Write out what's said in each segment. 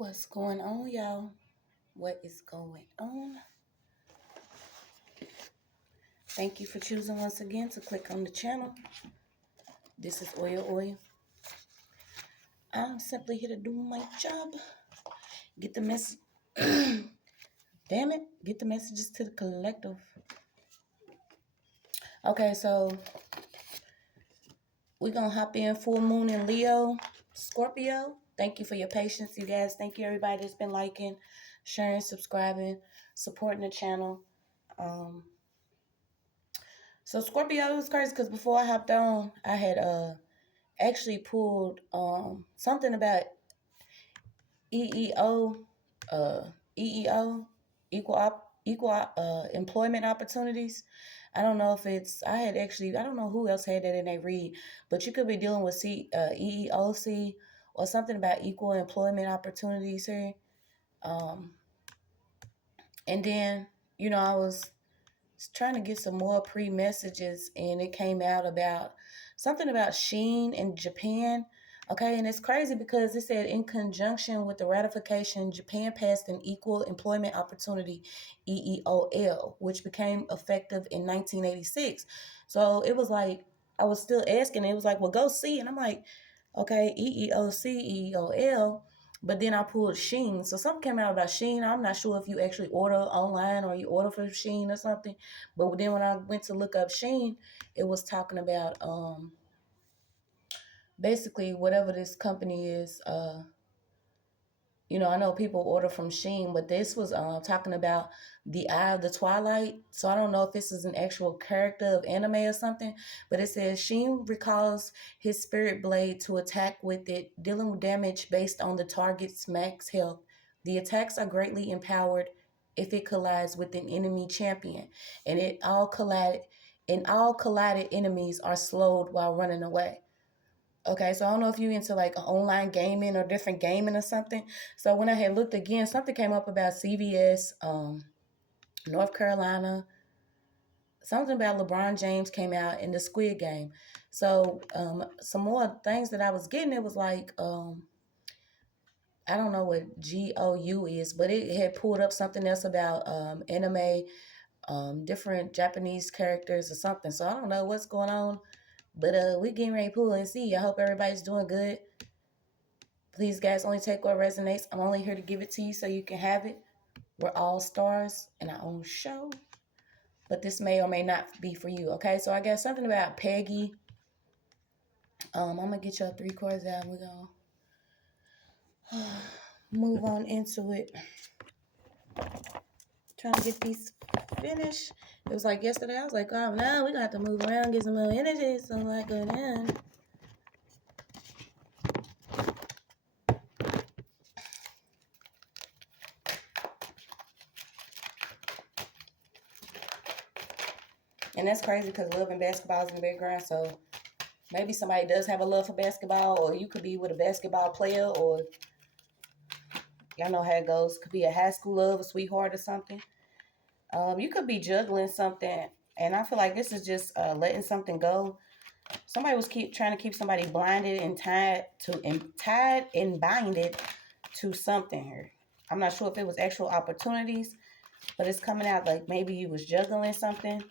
What's going on, y'all? What is going on? Thank you for choosing once again to click on the channel. This is OYAOY. I'm simply here to do my job. Get the message. Damn it. Get the messages to the collective. Okay, so we're going to hop in full moon in Leo, Scorpio. Thank you for your patience, you guys. Thank you, everybody that's been liking, sharing, subscribing, supporting the channel. So Scorpio was crazy because before I hopped on, I had actually pulled something about EEO, EEO, equal employment opportunities. I don't know if it's, I don't know who else had that in their read, but you could be dealing with EEOC or something about equal employment opportunities here. And then, I was trying to get some more pre-messages, and it came out about something about Shein in Japan. Okay, and it's crazy because it said in conjunction with the ratification, Japan passed an Equal Employment Opportunity, EEOL, which became effective in 1986. So it was like, I was still asking, it was like, well, go see. And I'm like, okay, EEOC, EEOL. But then I pulled Shein. So something came out about Shein. I'm not sure if you actually order online or you order from Shein or something. But then when I went to look up Shein, it was talking about basically whatever this company is. I know people order from Shein, but this was talking about the Eye of the Twilight. So I don't know if this is an actual character of anime or something, but it says Shein recalls his spirit blade to attack with it, dealing with damage based on the target's max health. The attacks are greatly empowered if it collides with an enemy champion, and all collided enemies are slowed while running away. Okay, so I don't know if you into like online gaming or different gaming or something. So when I had looked again, something came up about CVS, North Carolina. Something about LeBron James came out in the Squid Game. So some more things that I was getting, it was like, I don't know what GOU is, but it had pulled up something else about anime, different Japanese characters or something. So I don't know what's going on. But we're getting ready to pull and see. I hope everybody's doing good. Please, guys, only take what resonates. I'm only here to give it to you so you can have it. We're all stars in our own show. But this may or may not be for you, okay? So I got something about Peggy. I'm going to get your 3 cards out. We're going to move on into it. Trying to get these finished. It was like yesterday. I was like, oh, no, we're going to have to move around, get some more energy. So I'm like, go down. And that's crazy because love and basketball is in the background. So maybe somebody does have a love for basketball, or you could be with a basketball player, or y'all know how it goes. Could be a high school love, a sweetheart or something. You could be juggling something, and I feel like this is just letting something go. Somebody was trying to keep somebody blinded and tied and binded to something here. I'm not sure if it was actual opportunities, but it's coming out like maybe you was juggling something.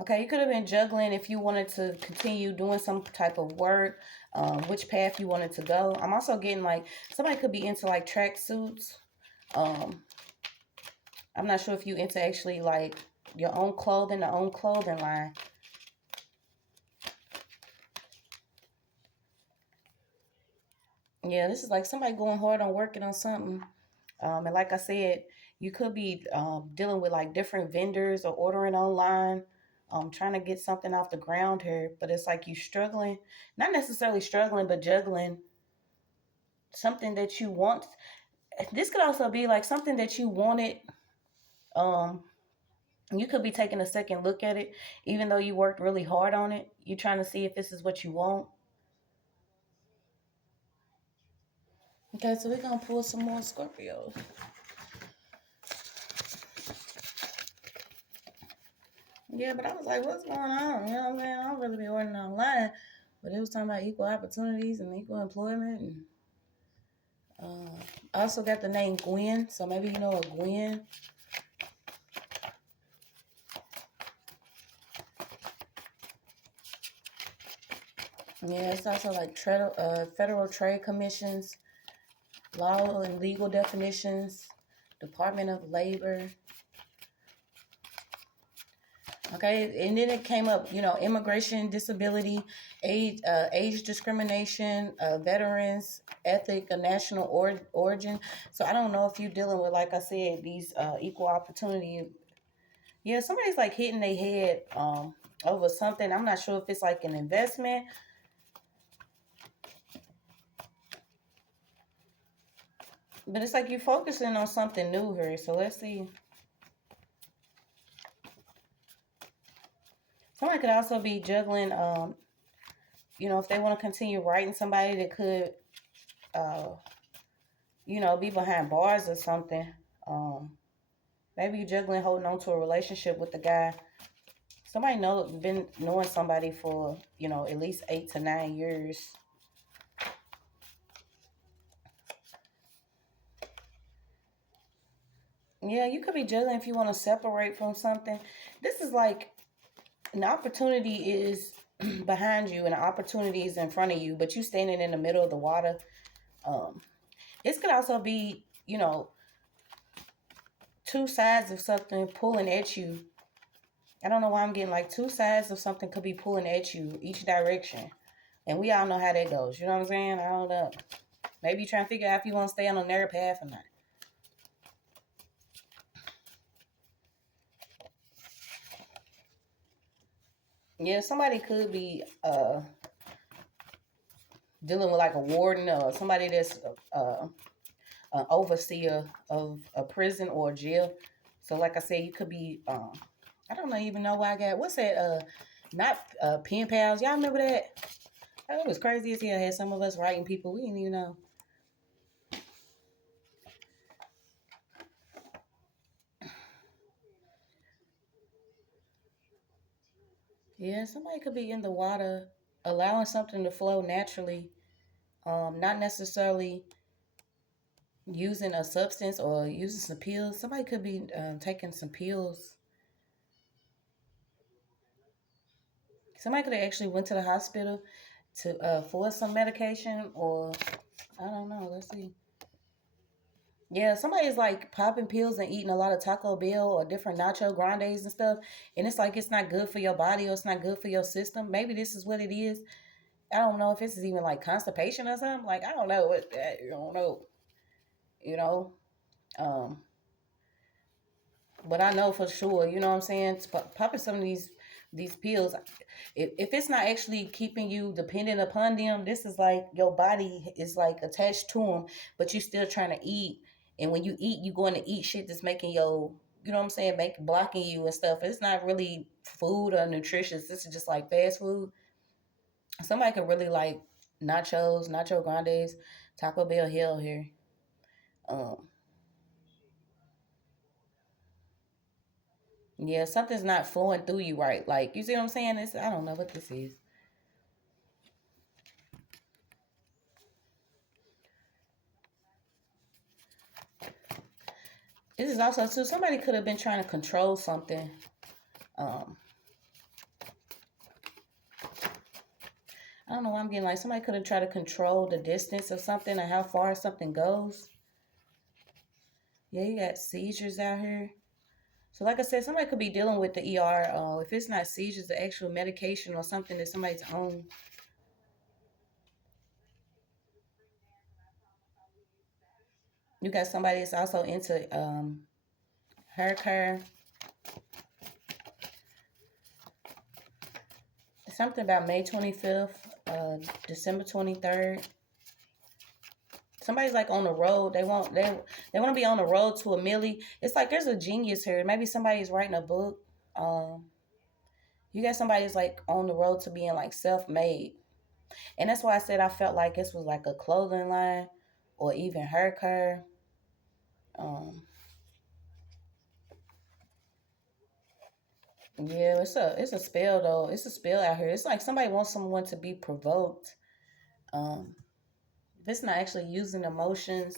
Okay, you could have been juggling if you wanted to continue doing some type of work, which path you wanted to go. I'm also getting like somebody could be into like track suits. I'm not sure if you into actually like your own clothing, the own clothing line. Yeah, this is like somebody going hard on working on something. And like I said, you could be dealing with like different vendors or ordering online. Trying to get something off the ground here, but it's like you struggling, not necessarily struggling, but juggling something that you want. This could also be like something that you wanted. You could be taking a second look at it, even though you worked really hard on it. You're trying to see if this is what you want. Okay, so we're gonna pull some more Scorpios. Yeah, but I was like, what's going on? You know what I'm saying? I don't really be ordering online. But it was talking about equal opportunities and equal employment. And I also got the name Gwen, so maybe you know a Gwen. Yeah, it's also like federal trade commissions, law and legal definitions, Department of Labor. Okay, and then it came up, immigration, disability, age discrimination, veterans, ethnic, a national origin. So I don't know if you're dealing with, like I said, these equal opportunity. Yeah, somebody's like hitting their head over something. I'm not sure if it's like an investment. But it's like you're focusing on something new here. So let's see. Somebody could also be juggling, if they want to continue writing somebody that could, be behind bars or something. Maybe you're juggling, holding on to a relationship with the guy. Somebody been knowing somebody for, at least 8 to 9 years. Yeah, you could be juggling if you want to separate from something. This is like an opportunity is behind you and an opportunity is in front of you, but you standing in the middle of the water. This could also be, two sides of something pulling at you. I don't know why I'm getting like two sides of something could be pulling at you each direction. And we all know how that goes. You know what I'm saying? I don't know. Maybe you're trying to figure out if you want to stay on a narrow path or not. Yeah, somebody could be dealing with like a warden or somebody that's an overseer of a prison or a jail. So like I said, you could be I don't even know why I got what's that not pen pals. Y'all remember that? That was crazy as hell. Had some of us writing people we didn't even know. Yeah, somebody could be in the water, allowing something to flow naturally, not necessarily using a substance or using some pills. Somebody could be taking some pills. Somebody could have actually went to the hospital to for some medication, or I don't know. Let's see. Yeah, somebody's like popping pills and eating a lot of Taco Bell or different Nacho Grandes and stuff, and it's like it's not good for your body or it's not good for your system. Maybe this is what it is. I don't know if this is even like constipation or something. Like I don't know what I don't know. You know, um, but I know for sure. You know what I'm saying? Popping some of these pills, if it's not actually keeping you dependent upon them, this is like your body is like attached to them, but you're still trying to eat. And when you eat, you're going to eat shit that's making you know what I'm saying, blocking you and stuff. It's not really food or nutritious. This is just like fast food. Somebody could really like nachos, nacho grandes, Taco Bell hell here. Um, yeah, something's not flowing through you right. Like you see what I'm saying? I don't know what this is. This is also too. Somebody could have been trying to control something. Um, I don't know why I'm getting like somebody could have tried to control the distance of something or how far something goes. Yeah, you got seizures out here. So like I said, somebody could be dealing with the ER. If it's not seizures, the actual medication or something that somebody's on. You got somebody that's also into hair care. Something about May 25th, December 23rd. Somebody's like on the road. They want to be on the road to a millie. It's like there's a genius here. Maybe somebody's writing a book. Um, you got somebody who's like on the road to being like self-made, and that's why I said I felt like this was like a clothing line, or even hair care. Um, Yeah, it's a spell though. It's a spell out here. It's like somebody wants someone to be provoked. Um, if it's not actually using emotions.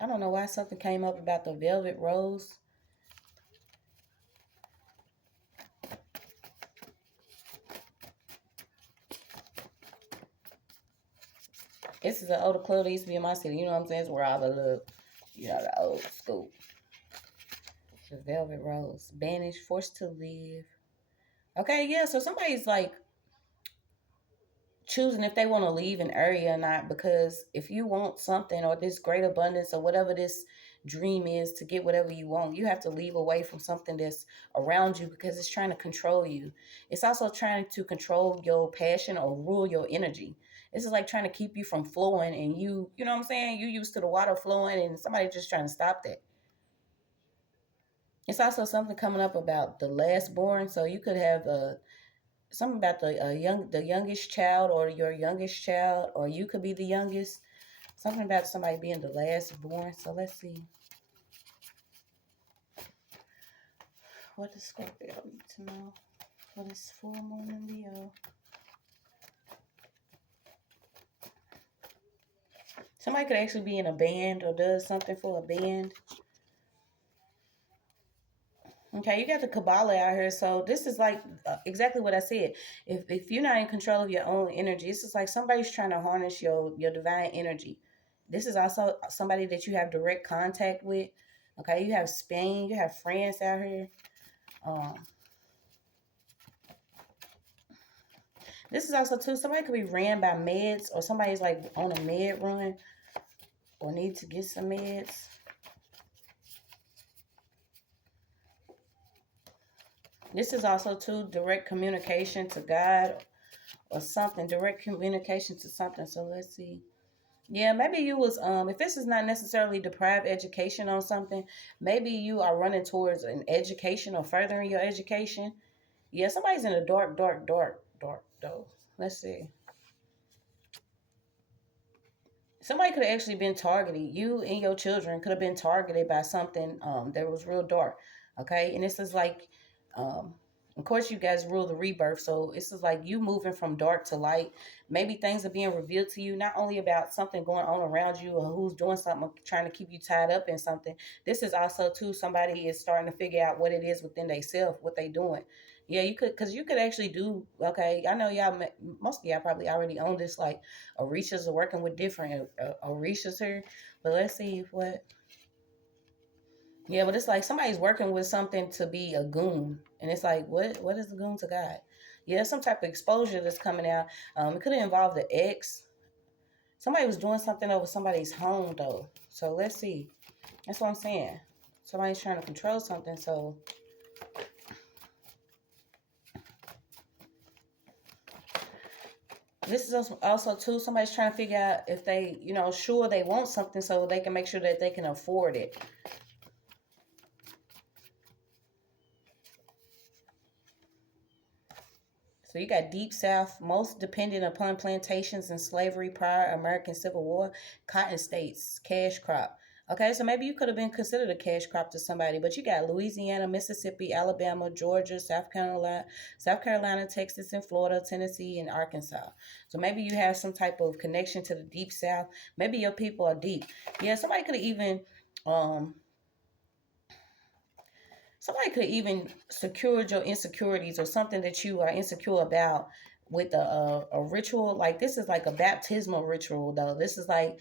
I don't know why something came up about the velvet rose. This is an older club that used to be in my city. You know what I'm saying? It's where all the little, the old school. The velvet rose. Banished, forced to live. Okay, yeah, so somebody's like choosing if they want to leave an area or not, because if you want something or this great abundance or whatever this dream is to get whatever you want, you have to leave away from something that's around you because it's trying to control you. It's also trying to control your passion or rule your energy. This is like trying to keep you from flowing, and you know what I'm saying, you used to the water flowing and somebody just trying to stop that. It's also something coming up about the last born, so you could have something about the youngest child or your youngest child, or you could be the youngest. Something about somebody being the last born. So let's see. What does Scorpio need to know? What is full moon in Leo? Somebody could actually be in a band or does something for a band. Okay, you got the Kabbalah out here, so this is like exactly what I said. If you're not in control of your own energy, this is like somebody's trying to harness your divine energy. This is also somebody that you have direct contact with. Okay, you have Spain, you have France out here. Um, this is also too, somebody could be ran by meds, or somebody's like on a med run or need to get some meds. This is also too direct communication to God or something, direct communication to something. So let's see. Yeah, maybe you was if this is not necessarily deprived education on something, maybe you are running towards an education or furthering your education. Yeah, somebody's in a dark though. Let's see. Somebody could have actually been targeted. You and your children could have been targeted by something that was real dark. Okay, and this is like of course you guys rule the rebirth, so this is like you moving from dark to light. Maybe things are being revealed to you, not only about something going on around you or who's doing something trying to keep you tied up in something. This is also too, somebody is starting to figure out what it is within themselves, what they doing. Yeah, you could, because you could actually do, okay, I know y'all, most of y'all probably already own this, like Orishas are working with different Orishas here, but let's see what. Yeah, but it's like somebody's working with something to be a goon, and it's like, what is the goon to God? Yeah, some type of exposure that's coming out. It could have involved the ex. Somebody was doing something over somebody's home though. So let's see. That's what I'm saying. Somebody's trying to control something. So this is also too, somebody's trying to figure out if they, sure they want something so they can make sure that they can afford it. So you got Deep South, most dependent upon plantations and slavery prior American Civil War, cotton states, cash crop. Okay, so maybe you could have been considered a cash crop to somebody, but you got Louisiana, Mississippi, Alabama, Georgia, South Carolina, Texas, and Florida, Tennessee, and Arkansas. So maybe you have some type of connection to the Deep South. Maybe your people are deep. Yeah, um somebody could even secured your insecurities or something that you are insecure about with a ritual. Like this is like a baptismal ritual though. This is like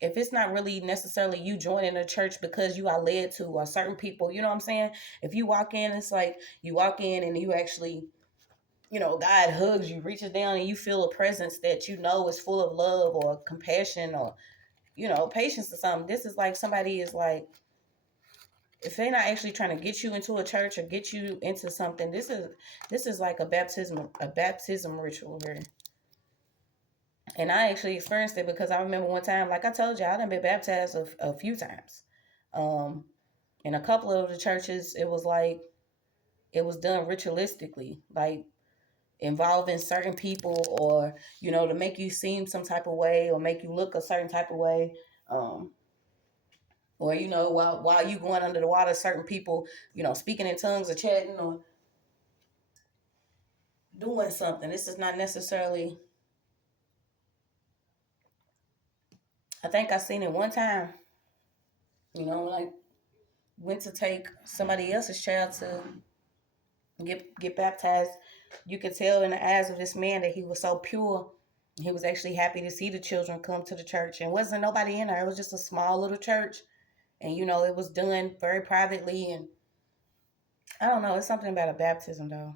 if it's not really necessarily you joining a church because you are led to, or certain people, you know what I'm saying? If you walk in, it's like you walk in and you actually, God hugs you, reaches down, and you feel a presence that you know is full of love or compassion or, patience or something. This is like somebody is like, if they're not actually trying to get you into a church or get you into something, this is like a baptism ritual here. And I actually experienced it because I remember one time, like I told you, I done been baptized a few times. Um, in a couple of the churches, it was like it was done ritualistically, like involving certain people, or to make you seem some type of way or make you look a certain type of way. Um, Or, you know, while you going under the water, certain people, you know, speaking in tongues or chatting or doing something. This is not necessarily, I think I seen it one time, you know, like went to take somebody else's child to get baptized. You could tell in the eyes of this man that he was so pure. He was actually happy to see the children come to the church, and wasn't nobody in there. It was just a small little church, and you know it was done very privately. And I don't know, it's something about a baptism though.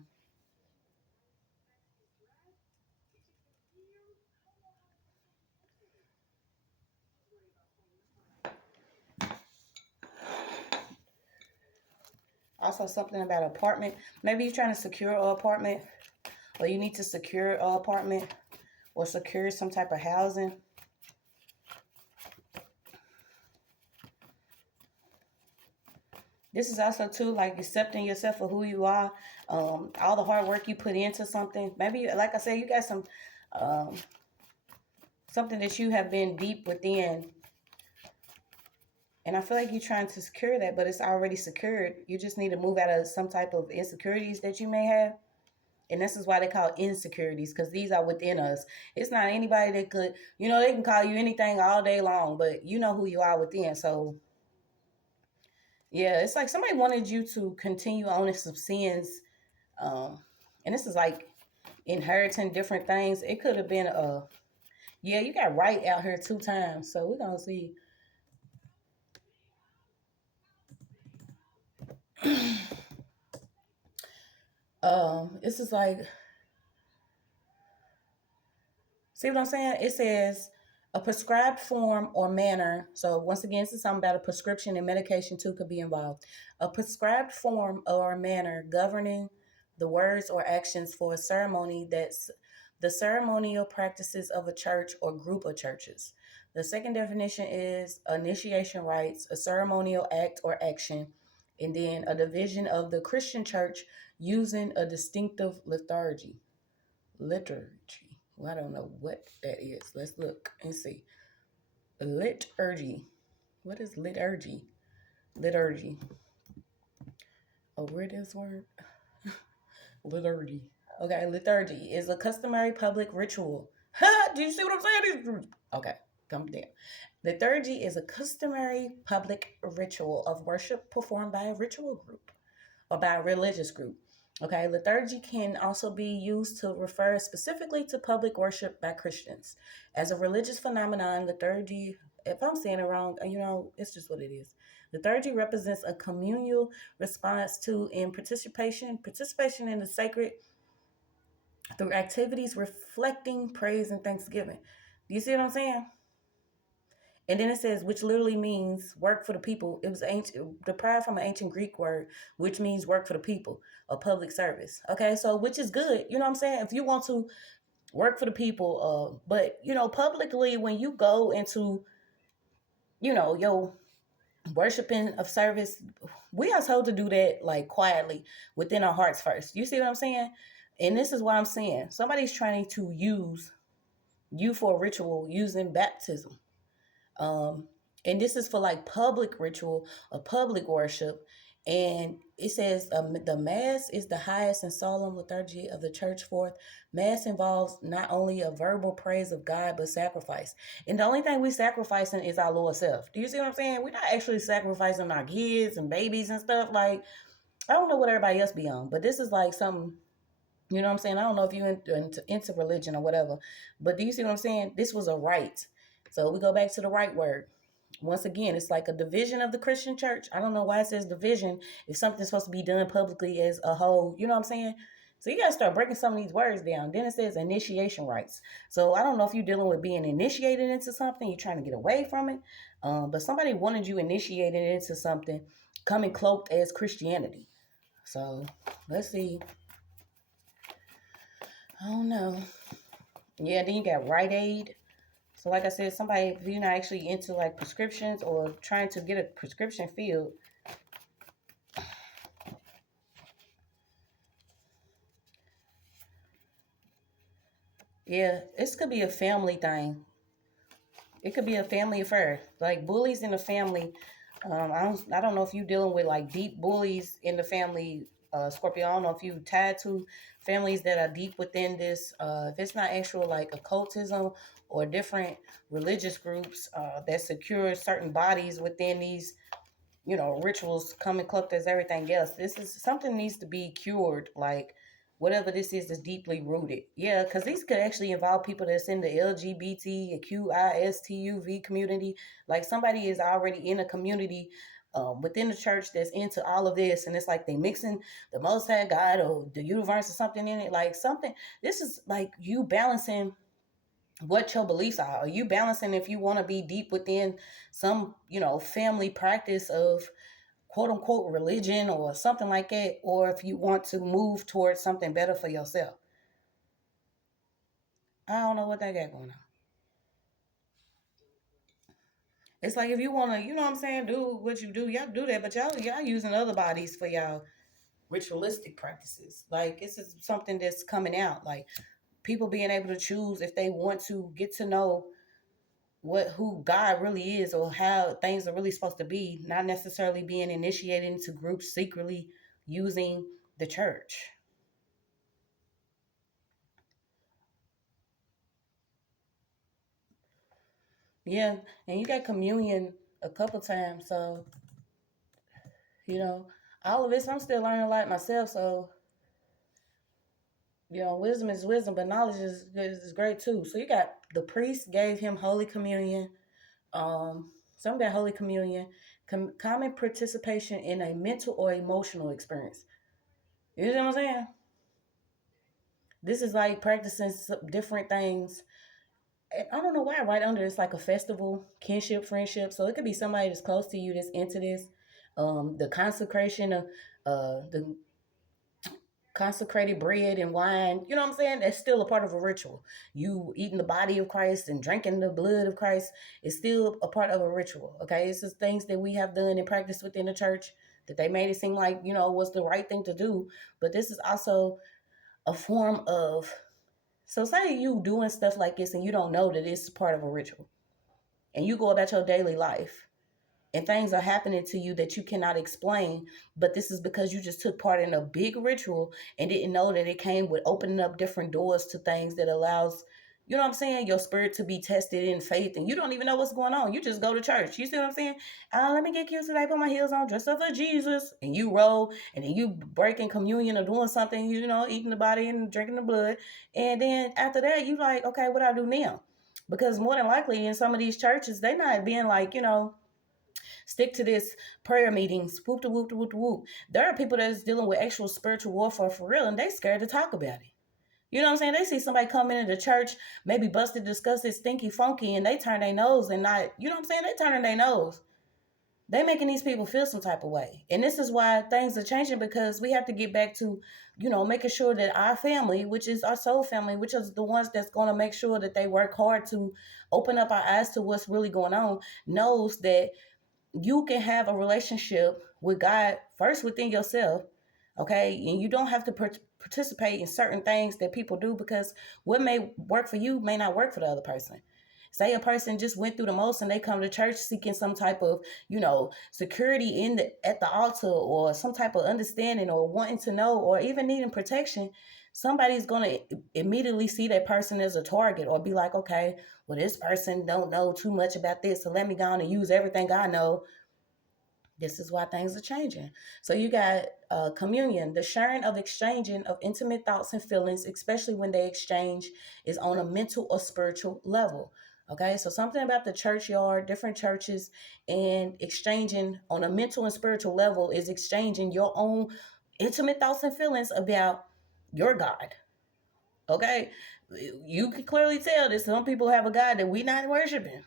Also, something about apartment. Maybe you're trying to secure an apartment, or you need to secure an apartment, or secure some type of housing. This is also too like accepting yourself for who you are, all the hard work you put into something. Maybe, like I said, you got some um, something that you have been deep within, and I feel like you're trying to secure that, but it's already secured. You just need to move out of some type of insecurities that you may have. And this is why they call insecurities, because these are within us. It's not anybody that could, you know, they can call you anything all day long, but you know who you are within. So yeah, it's like somebody wanted you to continue owning some sins. Um, and this is like inheriting different things. It could have been yeah, you got Rite out here 2 times. So we're gonna see. This is like, see what I'm saying? It says a prescribed form or manner. So once again, this is something about a prescription, and medication too could be involved. A prescribed form or manner governing the words or actions for a ceremony that's the ceremonial practices of a church or group of churches. The second definition is initiation rites, a ceremonial act or action, and then a division of the Christian church using a distinctive liturgy. Liturgy. Well, I don't know what that is. Let's look and see. Liturgy. What is liturgy? Liturgy. Oh, where this word? Liturgy. Okay, liturgy is a customary public ritual. Do you see what I'm saying? Okay, come down. Liturgy is a customary public ritual of worship performed by a ritual group or by a religious group. Okay, liturgy can also be used to refer specifically to public worship by Christians. As a religious phenomenon, liturgy, if I'm saying it wrong, you know, it's just what it is. Liturgy represents a communal response to and participation in the sacred through activities reflecting praise and thanksgiving. Do you see what I'm saying? And then it says, which literally means work for the people. It was ancient, derived from an ancient Greek word, which means work for the people or public service. Okay, so which is good. You know what I'm saying? If you want to work for the people, but you know, publicly when you go into, you know, your worshiping of service, we are told to do that like quietly within our hearts first. You see what I'm saying? And this is why I'm saying somebody's trying to use you for a ritual using baptism. Um, and this is for like public ritual or public worship. And it says the Mass is the highest and solemn liturgy of the church forth. Mass involves not only a verbal praise of God, but sacrifice. And the only thing we sacrificing is our Lord self. Do you see what I'm saying? We're not actually sacrificing our kids and babies and stuff. Like, I don't know what everybody else be on, but this is like something, you know what I'm saying? I don't know if you into religion or whatever, but do you see what I'm saying? This was a rite. So we go back to the right word. Once again, it's like a division of the Christian church. I don't know why it says division if something's supposed to be done publicly as a whole. You know what I'm saying? So you got to start breaking some of these words down. Then it says initiation rites. So I don't know if you're dealing with being initiated into something, you're trying to get away from it, but somebody wanted you initiated into something coming cloaked as Christianity. So let's see. I don't know. Yeah, then you got Rite Aid. So like I said, somebody, if you're not actually into like prescriptions or trying to get a prescription filled, yeah, this could be a family thing. It could be a family affair. Like bullies in the family I don't know if you dealing with like deep bullies in the family, Scorpio. I don't know if you tied to families that are deep within this. If it's not actual like occultism or different religious groups that secure certain bodies within these, rituals coming clubbed as everything else. This is something needs to be cured. Like whatever this is deeply rooted. Yeah, because these could actually involve people that's in the LGBTQISTUV community. Like somebody is already in a community within the church that's into all of this, and it's like they mixing the Most High God or the universe or something in it. Like something. This is like you balancing what your beliefs are. Are you balancing if you want to be deep within some, family practice of quote unquote religion or something like that, or if you want to move towards something better for yourself? I don't know what they got going on. It's like if you want to, what I'm saying, do what you do, y'all do that, but y'all using other bodies for y'all ritualistic practices. Like this is something that's coming out. Like people being able to choose if they want to get to know who God really is or how things are really supposed to be, not necessarily being initiated into groups secretly using the church. Yeah, and you got communion a couple times, so you know all of this. I'm still learning a lot myself, so wisdom is wisdom, but knowledge is great too. So you got the priest gave him Holy Communion. Some got Holy Communion, common participation in a mental or emotional experience. You know what I'm saying? This is like practicing different things. And I don't know why right under it's like a festival, kinship, friendship. So it could be somebody that's close to you that's into this. The consecration of the consecrated bread and wine, you know what I'm saying? That's still a part of a ritual. You eating the body of Christ and drinking the blood of Christ is still a part of a ritual. Okay. It's just things that we have done and practiced within the church that they made it seem like, was the right thing to do. But this is also a form of, so say you doing stuff like this and you don't know that it's part of a ritual and you go about your daily life and things are happening to you that you cannot explain, but this is because you just took part in a big ritual and didn't know that it came with opening up different doors to things that allows, you know what I'm saying, your spirit to be tested in faith, and you don't even know what's going on. You just go to church. You see what I'm saying? Let me get cute today, put my heels on, dress up for Jesus, and you roll, and then you breaking communion or doing something, eating the body and drinking the blood, and then after that, you like, okay, what do I do now? Because more than likely in some of these churches, they not being like, stick to this prayer meetings, whoop de whoop de whoop de whoop. There are people that's dealing with actual spiritual warfare for real, and they scared to talk about it. You know what I'm saying? They see somebody come into the church, maybe busted, disgusted, stinky, funky, and they turn their nose and not, you know what I'm saying? They turning their nose. They making these people feel some type of way. And this is why things are changing, because we have to get back to, making sure that our family, which is our soul family, which is the ones that's going to make sure that they work hard to open up our eyes to what's really going on, knows that you can have a relationship with God first within yourself, okay? And you don't have to participate in certain things that people do, because what may work for you may not work for the other person. Say a person just went through the most and they come to church seeking some type of, security at the altar, or some type of understanding, or wanting to know, or even needing protection. Somebody's going to immediately see that person as a target, or be like, okay, well, this person don't know too much about this, so let me go on and use everything I know. This is why things are changing. So you got communion, the sharing of exchanging of intimate thoughts and feelings, especially when they exchange is on a mental or spiritual level. Okay, so something about the churchyard, different churches, and exchanging on a mental and spiritual level is exchanging your own intimate thoughts and feelings about your God. Okay, you can clearly tell that some people have a God that we not worshiping.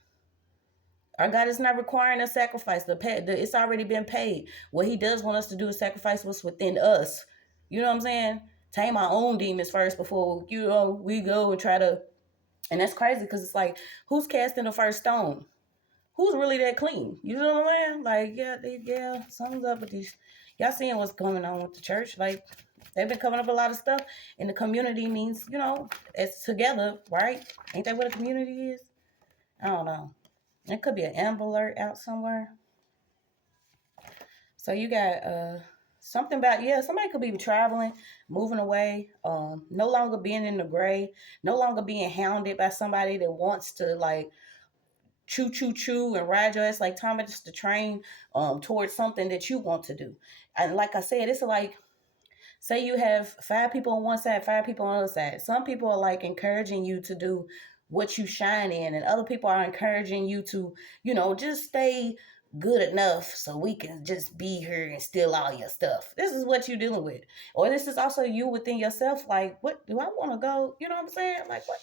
Our God is not requiring a sacrifice. It's already been paid. What He does want us to do is sacrifice what's within us. You know what I'm saying? Tame our own demons first before we go and try to. And that's crazy, because it's like, who's casting the first stone? Who's really that clean? You know what I'm saying? Like, yeah, something's up with these. Y'all seeing what's going on with the church? Like, they've been covering up a lot of stuff, and the community means, it's together, right? Ain't that what a community is? I don't know. It could be an Amber Alert out somewhere. So you got something about, somebody could be traveling, moving away, no longer being in the gray, no longer being hounded by somebody that wants to like choo and ride your ass like Thomas the train towards something that you want to do. And like I said, it's like, say you have 5 people on one side, 5 people on the other side. Some people are like encouraging you to do what you shine in, and other people are encouraging you to, just stay good enough so we can just be here and steal all your stuff. This is what you're dealing with. Or this is also you within yourself, like, what do I want to go? You know what I'm saying? Like, what?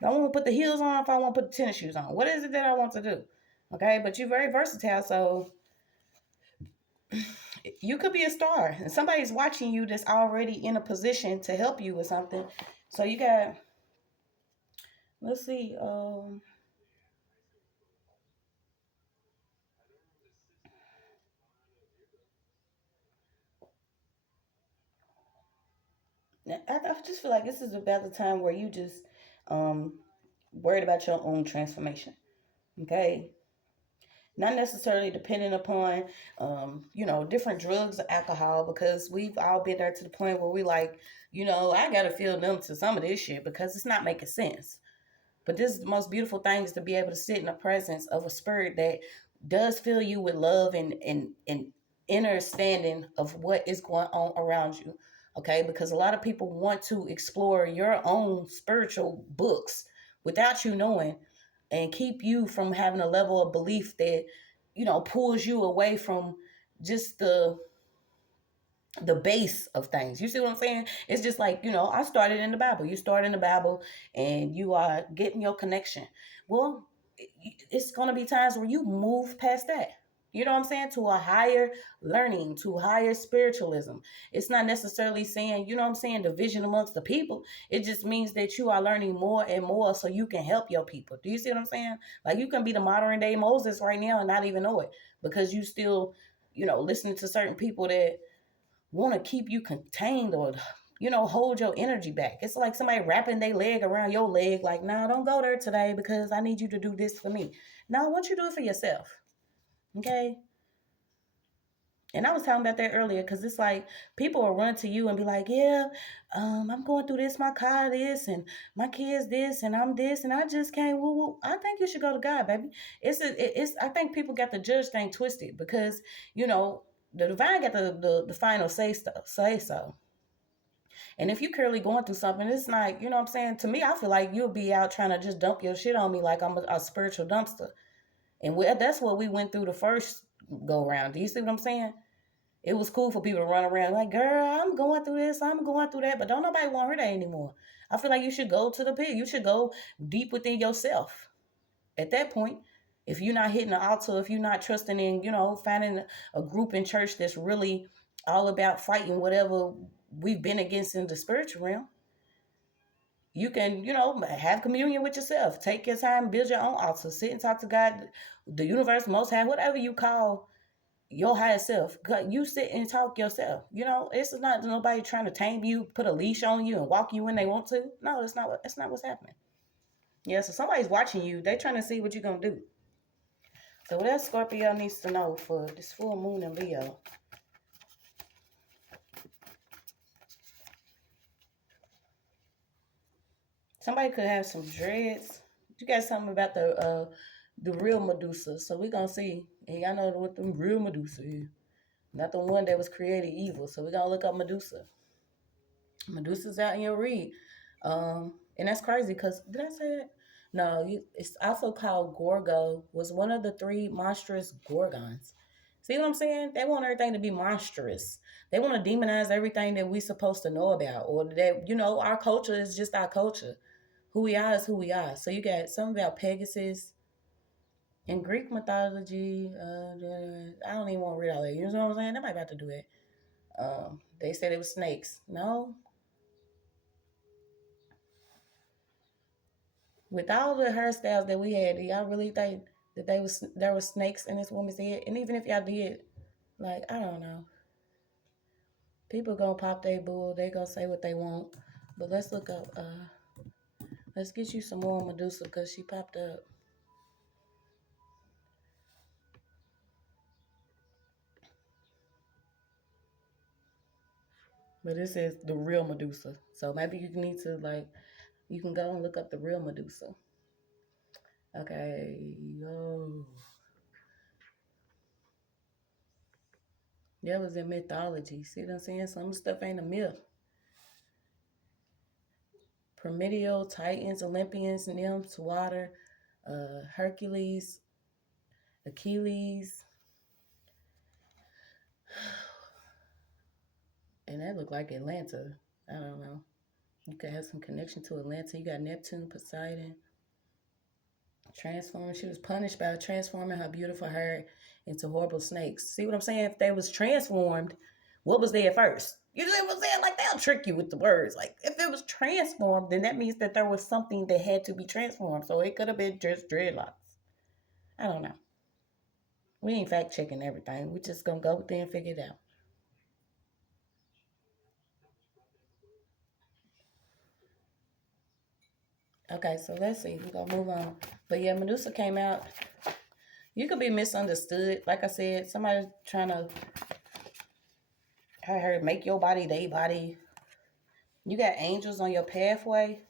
Do I want to put the heels on if I want to put the tennis shoes on? What is it that I want to do? Okay, but you're very versatile, so you could be a star and somebody's watching you that's already in a position to help you with something. So you got, let's see, I just feel like this is about the time where you just worried about your own transformation. Okay, not necessarily dependent upon different drugs or alcohol, because we've all been there to the point where we like, I gotta feel numb to some of this shit because it's not making sense. But this is the most beautiful thing, is to be able to sit in the presence of a spirit that does fill you with love and understanding of what is going on around you. Okay, because a lot of people want to explore your own spiritual books without you knowing, and keep you from having a level of belief that pulls you away from just the base of things. You see what I'm saying? It's just like, I started in the Bible. You start in the Bible and you are getting your connection. Well, it's going to be times where you move past that. You know what I'm saying? To a higher learning, to higher spiritualism. It's not necessarily saying, division amongst the people. It just means that you are learning more and more so you can help your people. Do you see what I'm saying? Like, you can be the modern day Moses right now and not even know it, because you still, listening to certain people that want to keep you contained, or hold your energy back. It's like somebody wrapping their leg around your leg, like, nah, don't go there today because I need you to do this for me. No, I want you to do it for yourself. Okay. And I was talking about that earlier, because it's like people will run to you and be like, yeah, I'm going through this, my car this, and my kids this, and I'm this, and I just can't woo woo. I think you should go to God, baby. I think people got the judge thing twisted, because the divine got the final say so. And if you're currently going through something, it's like, what I'm saying? To me, I feel like you'll be out trying to just dump your shit on me like I'm a spiritual dumpster. And that's what we went through the first go round. Do you see what I'm saying? It was cool for people to run around like, girl, I'm going through this, I'm going through that. But don't nobody want her that anymore. I feel like you should go to the pit. You should go deep within yourself. At that point, if you're not hitting the altar, if you're not trusting in, finding a group in church that's really all about fighting whatever we've been against in the spiritual realm, you can, have communion with yourself. Take your time, build your own altar, sit and talk to God, the universe, most high, whatever you call your higher self. You sit and talk yourself. It's not nobody trying to tame you, put a leash on you and walk you when they want to. No, that's not what's happening. Yeah, so somebody's watching you. They trying to see what you're gonna do. So what else Scorpio needs to know for this full moon in Leo? Somebody could have some dreads. You got something about the real Medusa. So we gonna see. And y'all know what the real Medusa is. Not the one that was created evil. So we gonna look up Medusa. Medusa's out in your read. And that's crazy because, did I say it? No, it's also called Gorgo, was one of the 3 monstrous Gorgons. See what I'm saying? They want everything to be monstrous. They want to demonize everything that we supposed to know about, or that, our culture is just our culture. Who we are is who we are. So you got something about Pegasus. In Greek mythology, I don't even want to read all that. You know what I'm saying? Nobody about to do it. They said it was snakes. No, with all the hairstyles that we had, do y'all really think that there was snakes in this woman's head? And even if y'all did, like, I don't know. People gonna pop their bull. They gonna say what they want. But let's look up. Let's get you some more Medusa because she popped up. But this is the real Medusa. So maybe you need to, like, you can go and look up the real Medusa. Okay, yo. That was in mythology. See what I'm saying? Some stuff ain't a myth. Primordial, Titans, Olympians, nymphs, water, Hercules, Achilles. And that looked like Atlanta. I don't know. You could have some connection to Atlanta. You got Neptune, Poseidon. Transforming. She was punished by transforming her beautiful hair into horrible snakes. See what I'm saying? If they was transformed, what was there first? You see what I'm saying? Like, they'll trick you with the words. Like, if it was transformed, then that means that there was something that had to be transformed. So it could have been just dreadlocks. I don't know. We ain't fact checking everything. We just gonna go there and figure it out. Okay, so let's see. We're gonna move on. But yeah, Medusa came out. You could be misunderstood. Like I said, somebody trying to make your body their body. You got angels on your pathway.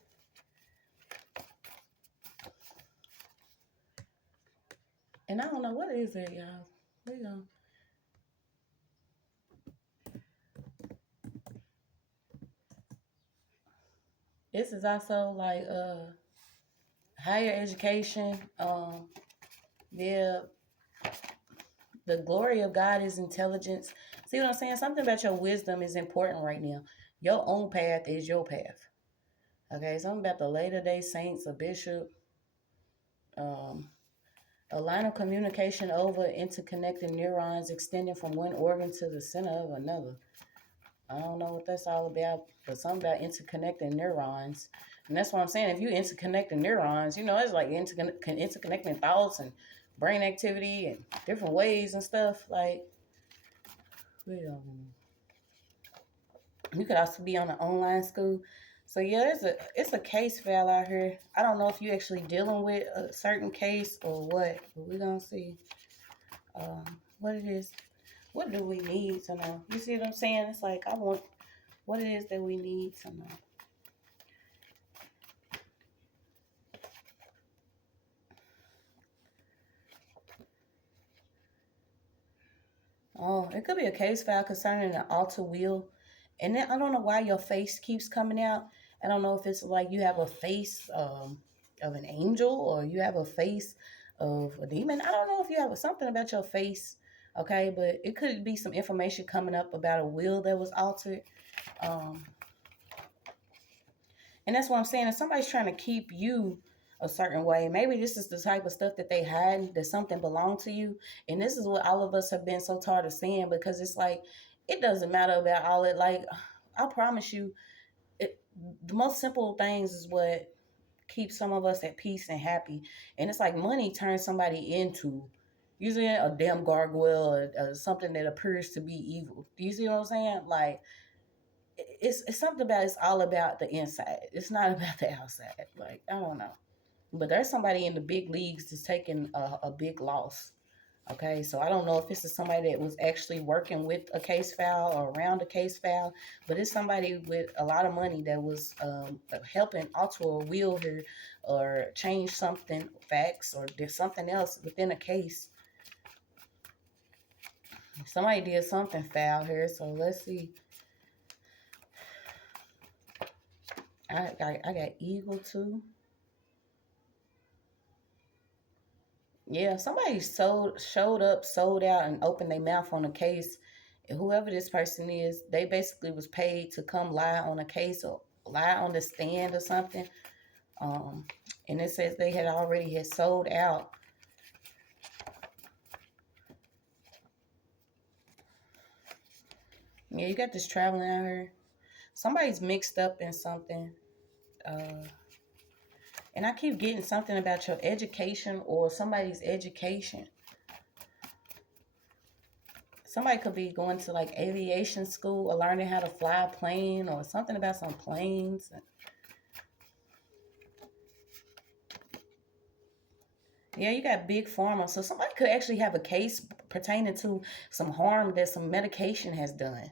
And I don't know what is it, y'all. We go. This is also like higher education. Yeah, the glory of God is intelligence. See what I'm saying? Something about your wisdom is important right now. Your own path is your path. Okay, something about the later day saints, a bishop, a line of communication over interconnected neurons extending from one organ to the center of another. I don't know what that's all about, but something about interconnecting neurons. And that's what I'm saying. If you interconnecting neurons, it's like interconnecting thoughts and brain activity and different ways and stuff. Like, you could also be on an online school. So yeah, it's a case file out here. I don't know if you actually dealing with a certain case or what, but we're gonna see what it is. What do we need to know? You see what I'm saying? It's like, I want what it is that we need to know. Oh, it could be a case file concerning an altar wheel. And then I don't know why your face keeps coming out. I don't know if it's like you have a face of an angel or you have a face of a demon. I don't know if you have something about your face, okay? But it could be some information coming up about a will that was altered. And that's what I'm saying. If somebody's trying to keep you a certain way, maybe this is the type of stuff that they hide, that something belonged to you. And this is what all of us have been so tired of seeing, because it's like, it doesn't matter about all it. Like, I promise you, the most simple things is what keeps some of us at peace and happy. And it's like money turns somebody into usually a damn gargoyle or something that appears to be evil. Do you see what I'm saying? Like, it's something about, it's all about the inside. It's not about the outside. Like, I don't know. But there's somebody in the big leagues that's taking a big loss. Okay, so I don't know if this is somebody that was actually working with a case file or around a case file, but it's somebody with a lot of money that was helping alter a will here or change something, facts, or did something else within a case. Somebody did something foul here, so let's see. I got eagle too. Yeah, somebody showed up, sold out, and opened their mouth on a case. And whoever this person is, they basically was paid to come lie on a case or lie on the stand or something. And it says they had already had sold out. Yeah, you got this traveling out here. Somebody's mixed up in something. And I keep getting something about your education or somebody's education. Somebody could be going to like aviation school or learning how to fly a plane or something about some planes. Yeah, you got big pharma. So somebody could actually have a case pertaining to some harm that some medication has done.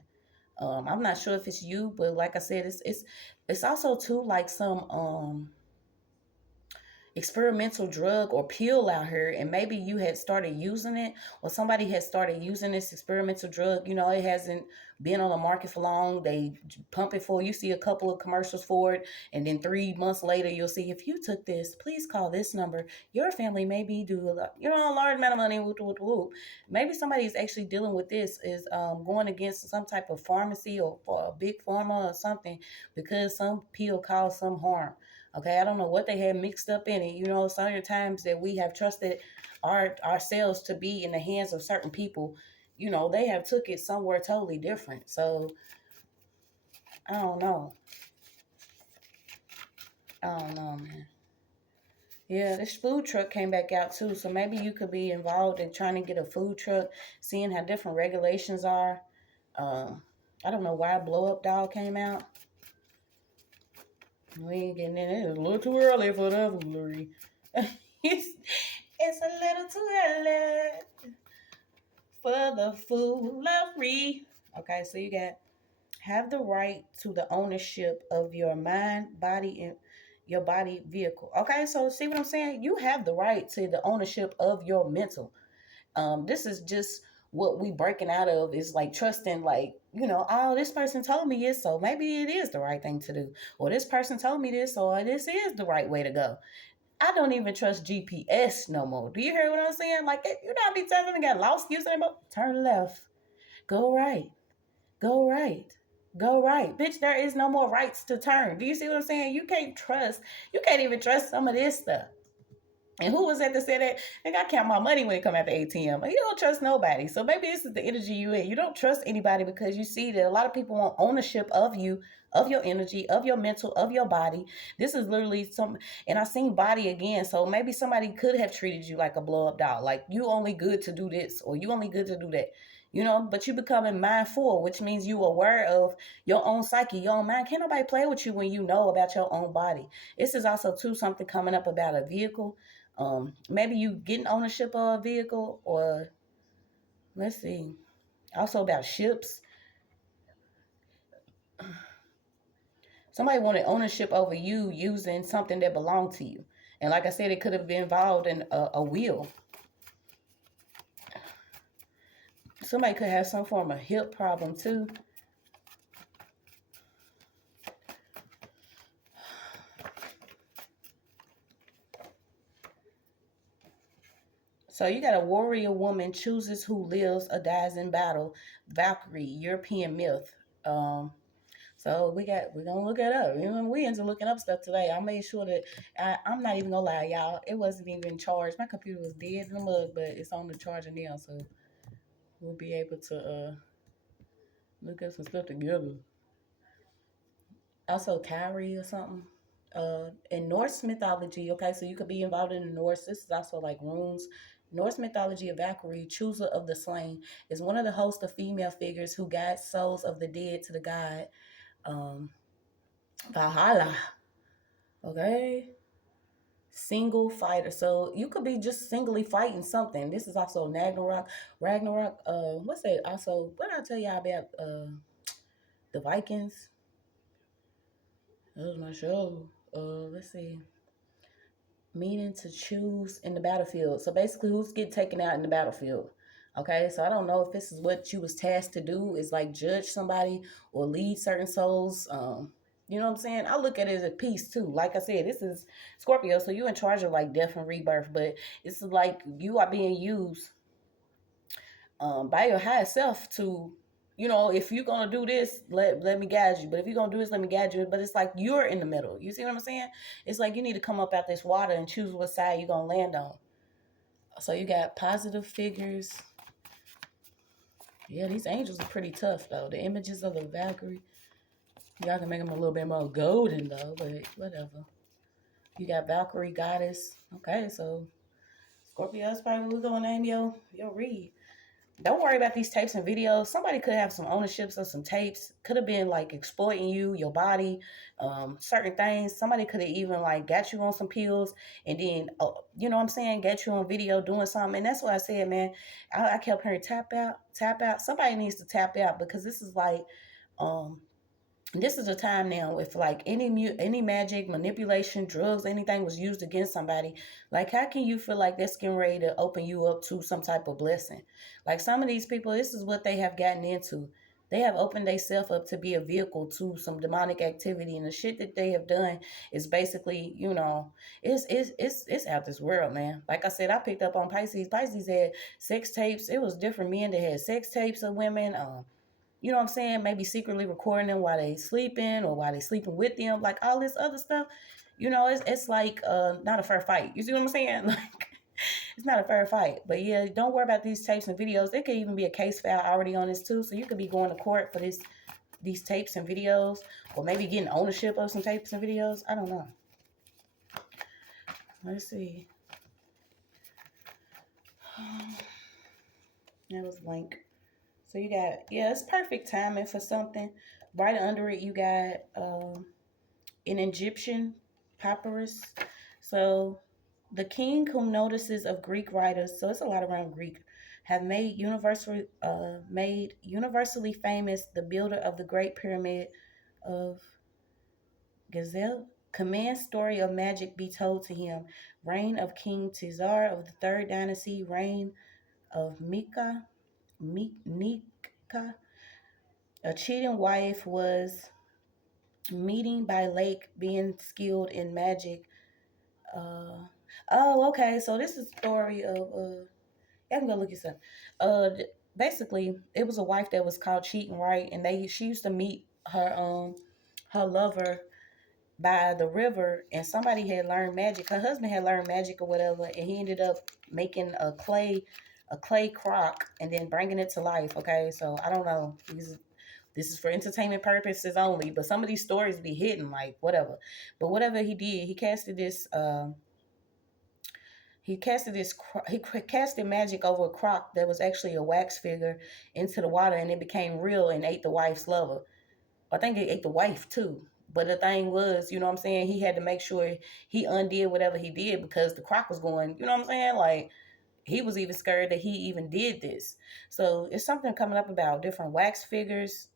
I'm not sure if it's you, but like I said, it's also too like some experimental drug or pill out here, and maybe you had started using it, or somebody had started using this experimental drug. You know, it hasn't been on the market for long. They pump it for you, see a couple of commercials for it, and then 3 months later you'll see, if you took this, please call this number, your family may be due a large amount of money. Whoop, whoop, whoop. Maybe somebody is actually dealing with this, is going against some type of pharmacy or a big pharma or something, because some pill caused some harm. Okay, I don't know what they had mixed up in it. You know, some of the times that we have trusted ourselves to be in the hands of certain people, you know, they have took it somewhere totally different. So I don't know. I don't know, man. Yeah, this food truck came back out too. So maybe you could be involved in trying to get a food truck, seeing how different regulations are. I don't know why Blow Up Doll came out. We ain't getting in it. It's a little too early for the foolery. It's a little too early for the foolery. Okay, so you got have the right to the ownership of your mind, body, and your body vehicle. Okay, so see what I'm saying? You have the right to the ownership of your mental. This is just what we breaking out of, is like trusting, like, you know, oh, this person told me this, so maybe it is the right thing to do. Or this person told me this, so this is the right way to go. I don't even trust GPS no more. Do you hear what I'm saying? Like, you know how many times I got lost using it? Turn left, go right, go right, go right. Bitch, there is no more rights to turn. Do you see what I'm saying? You can't even trust some of this stuff. And who was that that said that? Like, I count my money when it come out the ATM. Like, you don't trust nobody. So maybe this is the energy you in. You don't trust anybody because you see that a lot of people want ownership of you, of your energy, of your mental, of your body. This is literally some, and I seen body again. So maybe somebody could have treated you like a blow up doll. Like, you only good to do this, or you only good to do that. You know, but you becoming mindful, which means you aware of your own psyche, your own mind. Can't nobody play with you when you know about your own body. This is also too something coming up about a vehicle. Maybe you getting ownership of a vehicle, or let's see, also about ships. Somebody wanted ownership over you using something that belonged to you. And like I said, it could have been involved in a wheel. Somebody could have some form of hip problem too. So you got a warrior woman chooses who lives or dies in battle. Valkyrie, European myth. So we're gonna look it up. You know, we into looking up stuff today. I made sure that I'm not even gonna lie, y'all. It wasn't even charged. My computer was dead in the mug, but it's on the charger now, so we'll be able to look up some stuff together. Also, Kyrie or something. In Norse mythology, okay, so you could be involved in the Norse. This is also like runes. Norse mythology of Valkyrie, chooser of the slain, is one of the host of female figures who guides souls of the dead to the god um, Valhalla. Okay, single fighter. So you could be just singly fighting something. This is also Ragnarok. Ragnarok. What's that? Also, what did I tell y'all about? The Vikings. That was my show. Let's see. Meaning to choose in the battlefield. So basically, who's getting taken out in the battlefield? Okay, so I don't know if this is what you was tasked to do, is like judge somebody or lead certain souls. You know what I'm saying? I look at it as a piece too. Like I said, this is Scorpio, so you're in charge of like death and rebirth, but it's like you are being used by your higher self to, you know, if you're gonna do this, let me guide you. But if you're gonna do this, let me guide you. But it's like you're in the middle. You see what I'm saying? It's like you need to come up out this water and choose what side you're gonna land on. So you got positive figures. Yeah, these angels are pretty tough though. The images of the Valkyrie. Y'all can make them a little bit more golden though, but whatever. You got Valkyrie goddess. Okay, so Scorpio, that's probably what we're gonna name your read. Don't worry about these tapes and videos. Somebody could have some ownerships of some tapes. Could have been like exploiting you, your body, certain things. Somebody could have even like got you on some pills and then, you know what I'm saying, got you on video doing something. And that's what I said, man. I kept hearing tap out, tap out. Somebody needs to tap out, because this is like This is a time now if like any magic, manipulation, drugs, anything was used against somebody, like how can you feel like that's getting ready to open you up to some type of blessing? Like some of these people, this is what they have gotten into. They have opened themselves up to be a vehicle to some demonic activity, and the shit that they have done is basically, it's out this world, man. Like I said, I picked up on Pisces. Pisces had sex tapes. It was different men that had sex tapes of women. You know what I'm saying? Maybe secretly recording them while they sleeping or while they sleeping with them, like all this other stuff. It's like not a fair fight. You see what I'm saying? Like it's not a fair fight. But yeah, don't worry about these tapes and videos. There could even be a case file already on this too, so you could be going to court for these tapes and videos, or maybe getting ownership of some tapes and videos. I don't know. Let's see. That was blank. So you got, it's perfect timing for something. Right under it, you got an Egyptian papyrus. So the king whom notices of Greek writers, so it's a lot around Greek, have made universally famous the builder of the Great Pyramid of Gazelle. Command story of magic be told to him. Reign of King Tizar of the third dynasty. Reign of Nika. A cheating wife was meeting by lake, being skilled in magic. Okay. So this is the story of I can go look this up. Basically, it was a wife that was caught cheating, right? And she used to meet her lover by the river, and somebody had learned magic. Her husband had learned magic or whatever, and he ended up making a clay crock and then bringing it to life. Okay, so I don't know. This is for entertainment purposes only, but some of these stories be hidden, like whatever. But whatever he did, he casted magic over a crock that was actually a wax figure into the water, and it became real and ate the wife's lover. I think it ate the wife too. But the thing was, you know what I'm saying, he had to make sure he undid whatever he did because the crock was going, you know what I'm saying? Like, he was even scared that he even did this. So it's something coming up about different wax figures.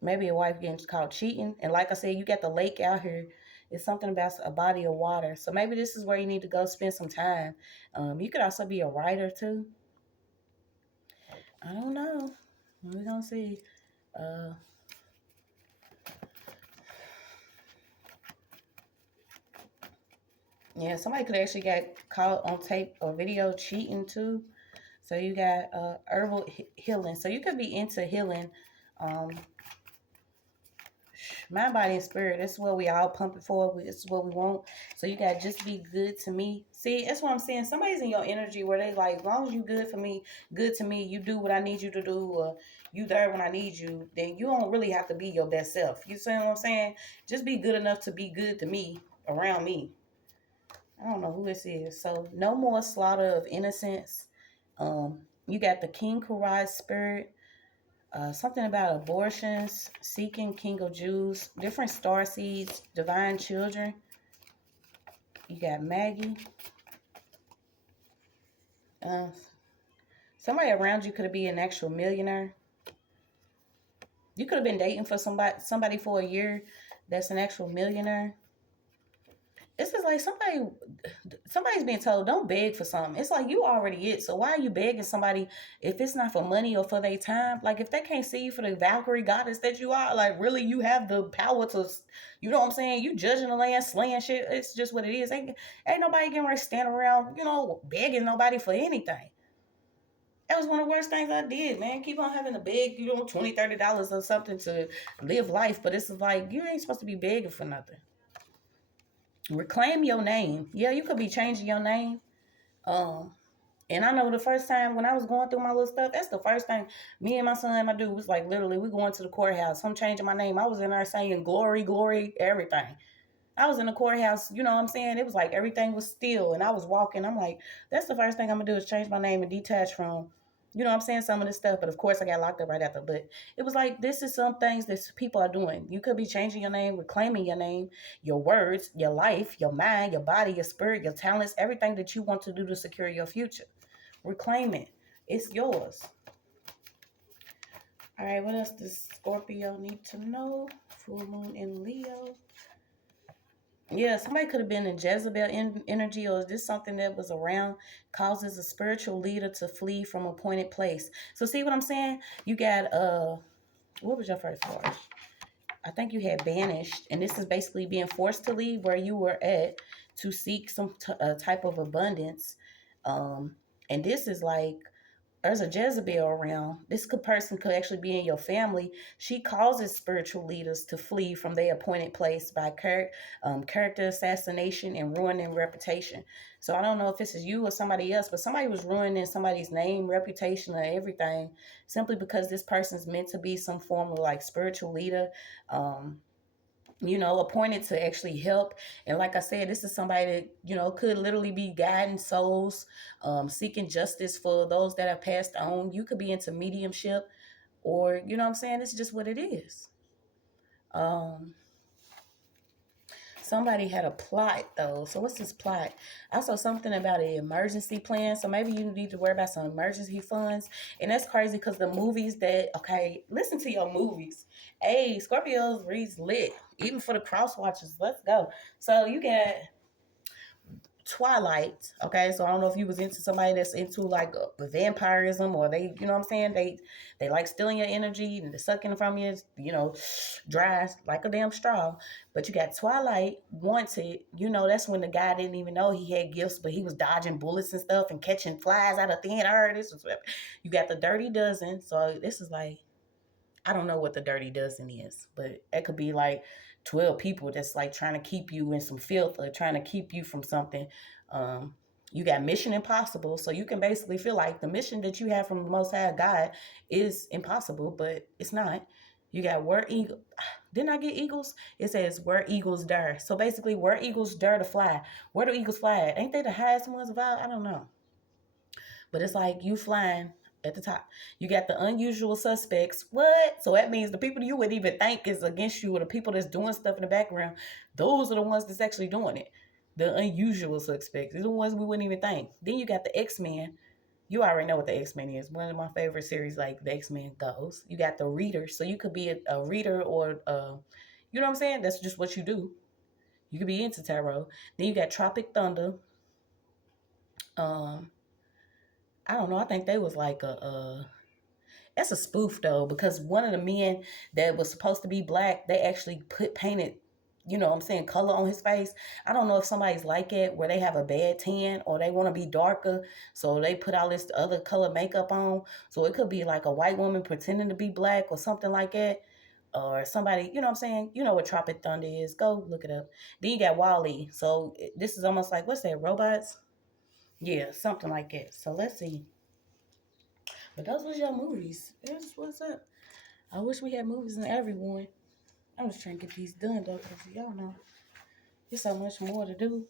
Maybe a wife getting caught cheating. And like I said, you got the lake out here. It's something about a body of water. So maybe this is where you need to go spend some time. You could also be a writer too. I don't know. We're going to see. Yeah, somebody could actually get caught on tape or video cheating too. So you got herbal healing. So you could be into healing. Mind, body, and spirit. That's what we all pumping for. It's what we want. So you got just be good to me. See, that's what I'm saying. Somebody's in your energy where they like, as long as you good for me, good to me, you do what I need you to do, or you there when I need you, then you don't really have to be your best self. You see what I'm saying? Just be good enough to be good to me, around me. I don't know who this is. So no more slaughter of innocents. You got the King Karai's spirit. Something about abortions, seeking King of Jews, different star seeds, divine children. You got Maggie. Somebody around you could be an actual millionaire. You could have been dating for somebody for a year that's an actual millionaire. It's just like somebody's being told, don't beg for something. It's like you already it. So why are you begging somebody if it's not for money or for their time? Like if they can't see you for the Valkyrie goddess that you are, like really you have the power to, you know what I'm saying? You judging the land, slaying shit. It's just what it is. Ain't nobody getting ready to stand around, begging nobody for anything. That was one of the worst things I did, man. Keep on having to beg, $20, $30 or something to live life. But it's like, you ain't supposed to be begging for nothing. Reclaim your name. Yeah, you could be changing your name. And I know the first time when I was going through my little stuff, that's the first thing me and my son and my dude was like, literally, we going to the courthouse. I'm changing my name. I was in there saying glory, glory, everything. I was in the courthouse, you know what I'm saying? It was like everything was still. And I was walking. I'm like, that's the first thing I'm going to do is change my name and detach from, you know what I'm saying, some of this stuff. But of course, I got locked up right after. But it was like, this is some things that people are doing. You could be changing your name, reclaiming your name, your words, your life, your mind, your body, your spirit, your talents, everything that you want to do to secure your future. Reclaim it. It's yours. All right, what else does Scorpio need to know? Full moon in Leo. Yeah, somebody could have been in Jezebel energy, or is this something that was around, causes a spiritual leader to flee from appointed place. So see what I'm saying? You got what was your first word? I think you had banished, and this is basically being forced to leave where you were at to seek some type of abundance. And this is like, there's a Jezebel around. Person could actually be in your family. She causes spiritual leaders to flee from their appointed place by character assassination and ruining reputation. So I don't know if this is you or somebody else, but somebody was ruining somebody's name, reputation, or everything simply because this person's meant to be some form of like spiritual leader. Appointed to actually help. And like I said, this is somebody that, could literally be guiding souls, seeking justice for those that have passed on. You could be into mediumship, or, you know what I'm saying? It's just what it is. Somebody had a plot though. So what's this plot? I saw something about an emergency plan. So maybe you need to worry about some emergency funds. And that's crazy because the movies listen to your movies. Hey, Scorpios reads lit. Even for the cross watchers. Let's go. So you got Twilight. Okay, so I don't know if you was into somebody that's into like vampirism, or they, you know what I'm saying, they like stealing your energy and sucking from you, dry like a damn straw. But you got Twilight Wanted. That's when the guy didn't even know he had gifts, but he was dodging bullets and stuff and catching flies out of thin air. You got the Dirty Dozen. So this is like, I don't know what the Dirty Dozen is, but it could be like 12 people that's like trying to keep you in some filth or trying to keep you from something. You got Mission Impossible. So you can basically feel like the mission that you have from the Most High God is impossible, but it's not. You got Where Eagle. Didn't I get eagles? It says where eagles dare. So basically, where eagles dare to fly. Where do eagles fly at? Ain't they the highest ones of all? I don't know. But it's like you flying at the top. You got the unusual suspects. What? So that means the people you would even think is against you, or the people that's doing stuff in the background, those are the ones that's actually doing it. The unusual suspects. These are the ones we wouldn't even think. Then you got the X-Men. You already know what the X-Men is. One of my favorite series, like the X-Men goes. You got the reader. So you could be a reader, or, you know what I'm saying? That's just what you do. You could be into tarot. Then you got Tropic Thunder. Um, I don't know. I think they was like that's a spoof though, because one of the men that was supposed to be black, they actually painted, what I'm saying, color on his face. I don't know if somebody's like it where they have a bad tan or they want to be darker, so they put all this other color makeup on. So it could be like a white woman pretending to be black or something like that. Or somebody, you know what I'm saying? You know what Tropic Thunder is. Go look it up. Then you got Wally. So this is almost like, what's that, robots? Yeah, something like that. So let's see. But those was your movies. That's what's up. I wish we had movies in every one. I'm just trying to get these done though, because y'all know there's so much more to do.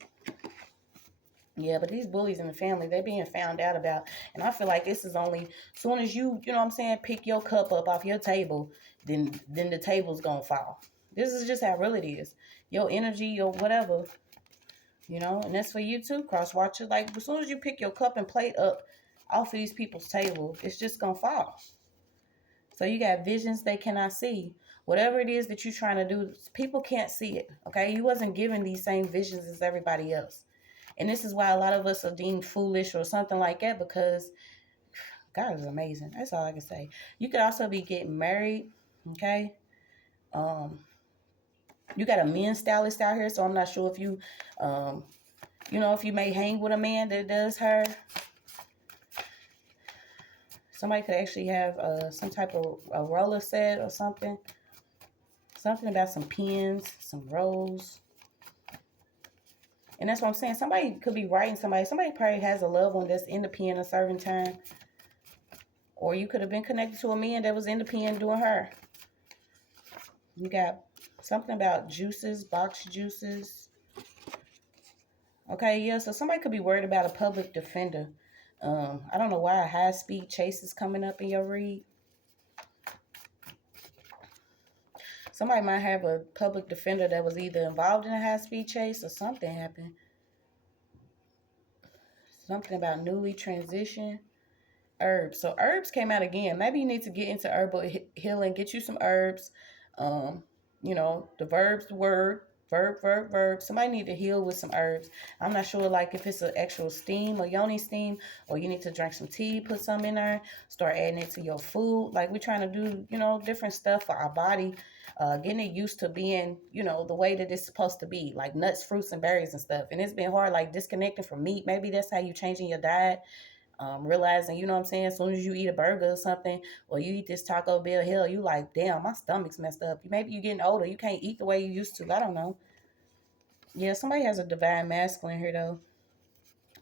Yeah, but these bullies in the family, they're being found out about. And I feel like this is only, soon as you know what I'm saying, pick your cup up off your table, then the table's gonna fall. This is just how real it is. Your energy or whatever, and that's for you too, cross watcher. Like, as soon as you pick your cup and plate up off of these people's table, it's just gonna fall. So you got visions they cannot see. Whatever it is that you're trying to do, people can't see it, okay? You wasn't given these same visions as everybody else. And this is why a lot of us are deemed foolish or something like that, because God is amazing. That's all I can say. You could also be getting married, okay? You got a men's stylist out here, so I'm not sure if you, if you may hang with a man that does hair. Somebody could actually have some type of a roller set or something. Something about some pins, some rolls. And that's what I'm saying. Somebody could be writing somebody. Somebody probably has a loved one that's in the pen a certain time. Or you could have been connected to a man that was in the pen doing her. You got something about juices, box juices. Okay, yeah, so somebody could be worried about a public defender. I don't know why a high-speed chase is coming up in your read. Somebody might have a public defender that was either involved in a high-speed chase or something happened. Something about newly transitioned. herbs. So herbs came out again. Maybe you need to get into herbal healing. Get you some herbs. Um, the verbs, the word, verb. Somebody need to heal with some herbs. I'm not sure, like, if it's an actual steam or yoni steam, or you need to drink some tea, put some in there, start adding it to your food. Like, we're trying to do, different stuff for our body, getting it used to being, the way that it's supposed to be, like nuts, fruits, and berries and stuff. And it's been hard, like disconnecting from meat. Maybe that's how you changing your diet. Realizing, you know what I'm saying, as soon as you eat a burger or something, or you eat this Taco Bell, hell, you like, damn, my stomach's messed up. Maybe you getting older, you can't eat the way you used to. I don't know. Yeah, somebody has a divine masculine here, though.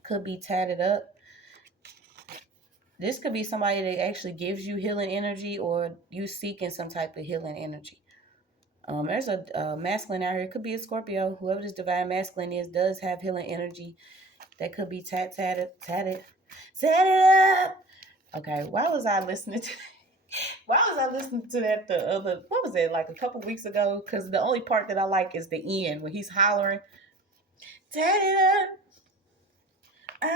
Could be tatted up. This could be somebody that actually gives you healing energy, or you seeking some type of healing energy. There's a masculine out here. It could be a Scorpio. Whoever this divine masculine is does have healing energy. That could be tatted up. Okay, why was I listening to that the other, what was it, like a couple weeks ago? Because the only part that I like is the end when he's hollering, tatted up.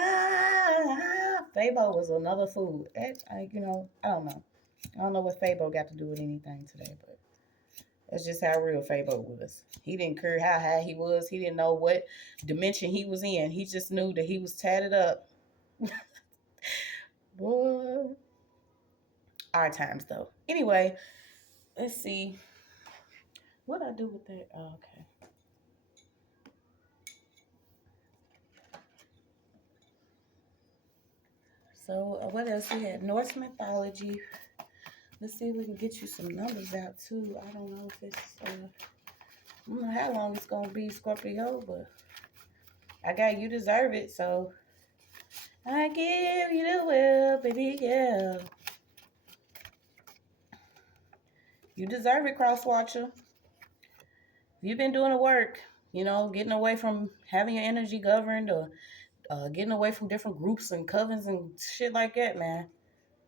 Fabo was another fool. I don't know. I don't know what Fabo got to do with anything today, but that's just how real Fabo was. He didn't care how high he was. He didn't know what dimension he was in. He just knew that he was tatted up. Boy. Our times, though. Anyway, let's see. What I do with that? Oh, okay. So, what else we had? Norse mythology. Let's see if we can get you some numbers out, too. I don't know if it's... I don't know how long it's going to be, Scorpio, but I got You Deserve It, so I give you the will, baby, yeah. You deserve it, Cross Watcher. You've been doing the work, getting away from having your energy governed, or getting away from different groups and covens and shit like that, man.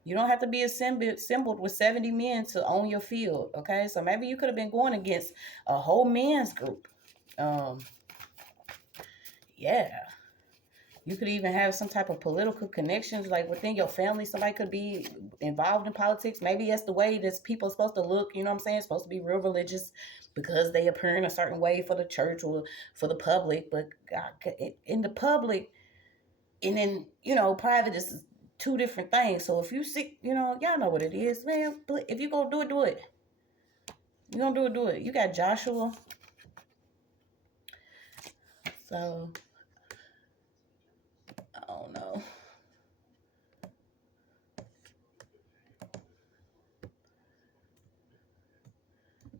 You don't have to be assembled with 70 men to own your field, okay? So maybe you could have been going against a whole men's group. Yeah. You could even have some type of political connections, like within your family. Somebody could be involved in politics. Maybe that's the way that people are supposed to look, you know what I'm saying? It's supposed to be real religious because they appear in a certain way for the church or for the public. But God, in the public and in, private is two different things. So if you sick, y'all know what it is, man. If you gonna do it, do it. You gonna do it. You got Joshua. So I don't know.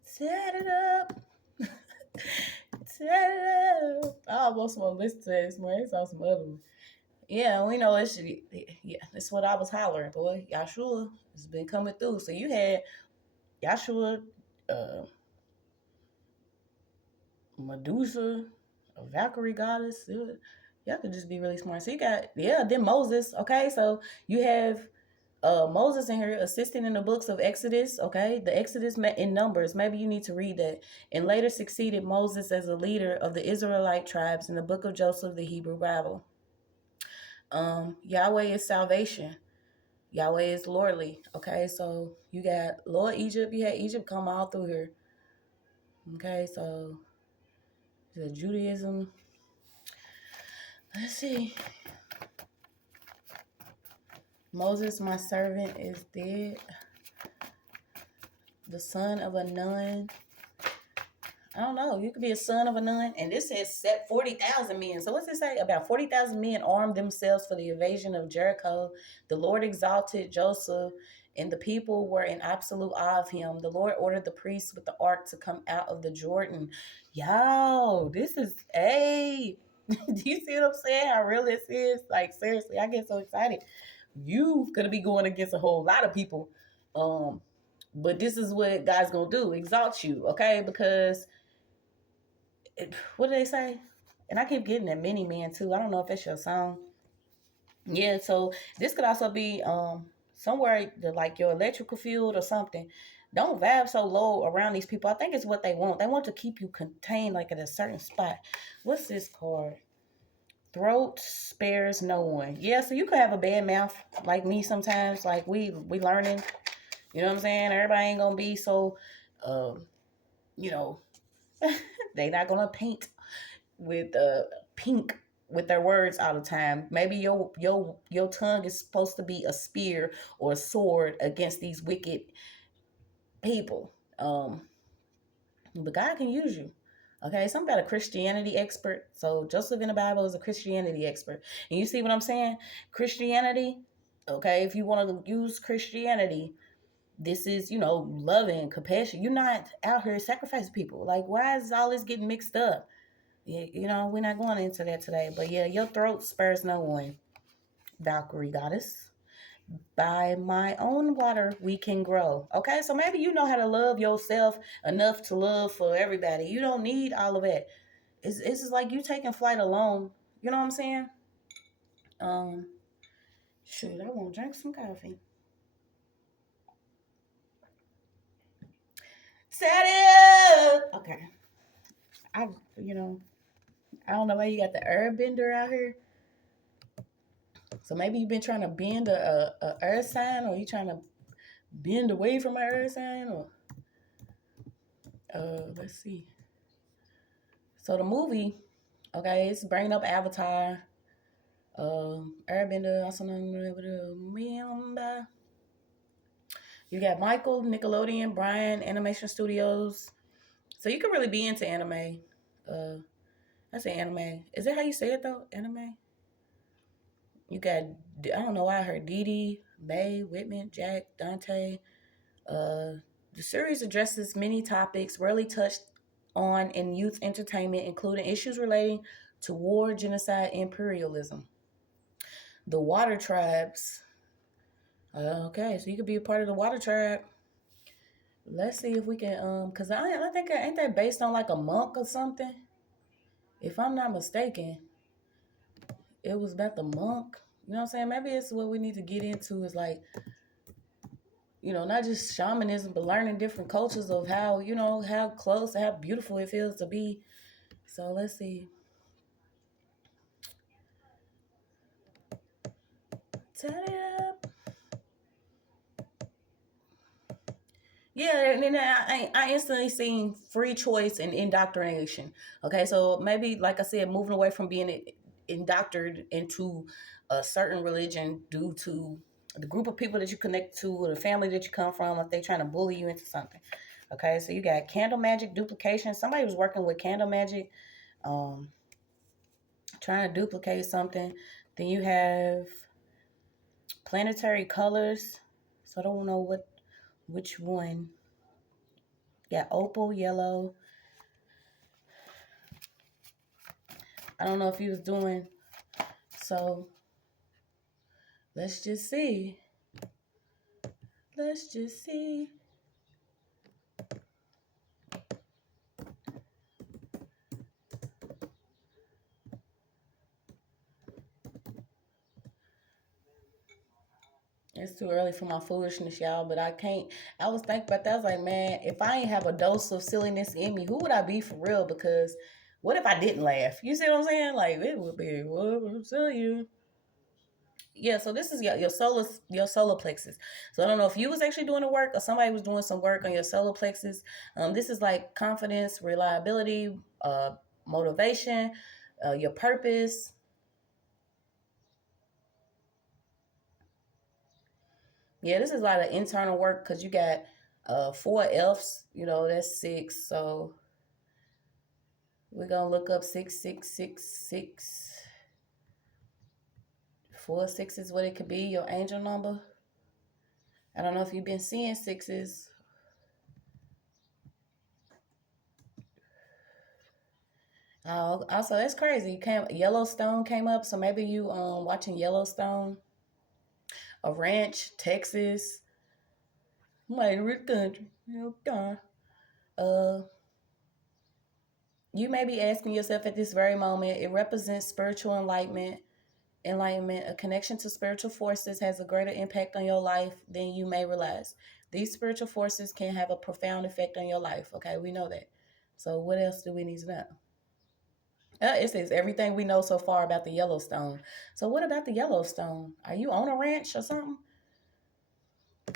Set it up. Set it up. I almost want to listen to this, man. It's on some other one. Yeah, we know it should be. Yeah, that's what I was hollering, boy. Yahshua has been coming through. So you had Yahshua, Medusa, a Valkyrie goddess. Y'all could just be really smart. So you got, then Moses. Okay, so you have Moses in here assisting in the books of Exodus, okay? The Exodus in Numbers, maybe you need to read that. And later succeeded Moses as a leader of the Israelite tribes in the book of Joseph, the Hebrew Bible. Yahweh is salvation. Yahweh is lordly, okay? So you got Lord Egypt. You had Egypt come all through here. Okay, so the Judaism. Let's see. Moses, my servant, is dead. The son of a nun. I don't know. You could be a son of a nun. And this says set 40,000 men. So what's it say? About 40,000 men armed themselves for the invasion of Jericho. The Lord exalted Joseph, and the people were in absolute awe of him. The Lord ordered the priests with the ark to come out of the Jordan. Yo, this is, hey. Do you see what I'm saying? How real this is? Like, seriously, I get so excited. You could be going against a whole lot of people. But this is what God's going to do. Exalt you, okay? Because what do they say? And I keep getting that many men too. I don't know if it's your song. Yeah, so this could also be somewhere like your electrical field or something. Don't vibe so low around these people. I think it's what they want. They want to keep you contained like at a certain spot. What's this card? throat spares no one. Yeah, so you could have a bad mouth like me sometimes. Like we learning. You know what I'm saying? Everybody ain't gonna be so, you know, they not gonna paint with pink with their words all the time. Maybe your tongue is supposed to be a spear or a sword against these wicked people. But God can use you. Okay, so I'm about a Christianity expert. So Joseph in the Bible is a Christianity expert. And you see what I'm saying? Christianity, okay, if you want to use Christianity, this is, loving, compassion. You're not out here sacrificing people. Like, why is all this getting mixed up? We're not going into that today. But yeah, your throat spares no one, Valkyrie goddess. By my own water, we can grow. Okay, so maybe you know how to love yourself enough to love for everybody. You don't need all of that. It's just like you taking flight alone. You know what I'm saying? Um, Shoot, I want to drink some coffee. Set it up. Okay. I, you know, I don't know why you got the herb bender out here. So maybe you've been trying to bend a earth sign, or you trying to bend away from an earth sign, or let's see. So the movie, okay, it's bringing up Avatar, Airbender, also known as you got Michael, Nickelodeon, Brian, Animation Studios. So you could really be into anime. I say anime. Is that how you say it though? Anime. You got, I don't know why I heard Dee, May, Whitman, Jack, Dante. The series addresses many topics rarely touched on in youth entertainment, including issues relating to war, genocide, imperialism. The Water Tribes. Okay, so you could be a part of the Water Tribe. Let's see if we can, cause I think ain't that based on like a monk or something? If I'm not mistaken, it was about the monk. You know what I'm saying? Maybe it's what we need to get into is like, not just shamanism, but learning different cultures of how, how close, how beautiful it feels to be. So let's see. Turn it up. Yeah, and then I instantly seen free choice and indoctrination. Okay, so maybe, like I said, moving away from being indoctrinated into a certain religion due to the group of people that you connect to or the family that you come from, if they're trying to bully you into something. Okay, so you got candle magic duplication. Somebody was working with candle magic, trying to duplicate something. Then you have planetary colors. So I don't know which one. Yeah, opal, yellow. I don't know if he was doing. So let's just see. Let's just see. It's too early for my foolishness, y'all, but I can't. I was thinking about that. I was like, man, if I ain't have a dose of silliness in me, who would I be for real? Because what if I didn't laugh? You see what I'm saying? Like, it would be, what would I tell you? Yeah, so this is your solar plexus. So I don't know if you was actually doing the work or somebody was doing some work on your solar plexus. This is like confidence, reliability, motivation, your purpose. Yeah, this is a lot of internal work because you got 4 Fs. That's 6. So we're gonna look up 6666. 4 6 is what it could be. Your angel number. I don't know if you've been seeing sixes. Also, that's crazy. Yellowstone came up, so maybe you watching Yellowstone, a ranch, Texas, like rich country. Okay. Uh, you may be asking yourself at this very moment. It represents spiritual enlightenment. Enlightenment, a connection to spiritual forces, has a greater impact on your life than you may realize. These spiritual forces can have a profound effect on your life. Okay, we know that. So what else do we need to know? It says everything we know so far about the Yellowstone. So what about the Yellowstone? Are you on a ranch or something?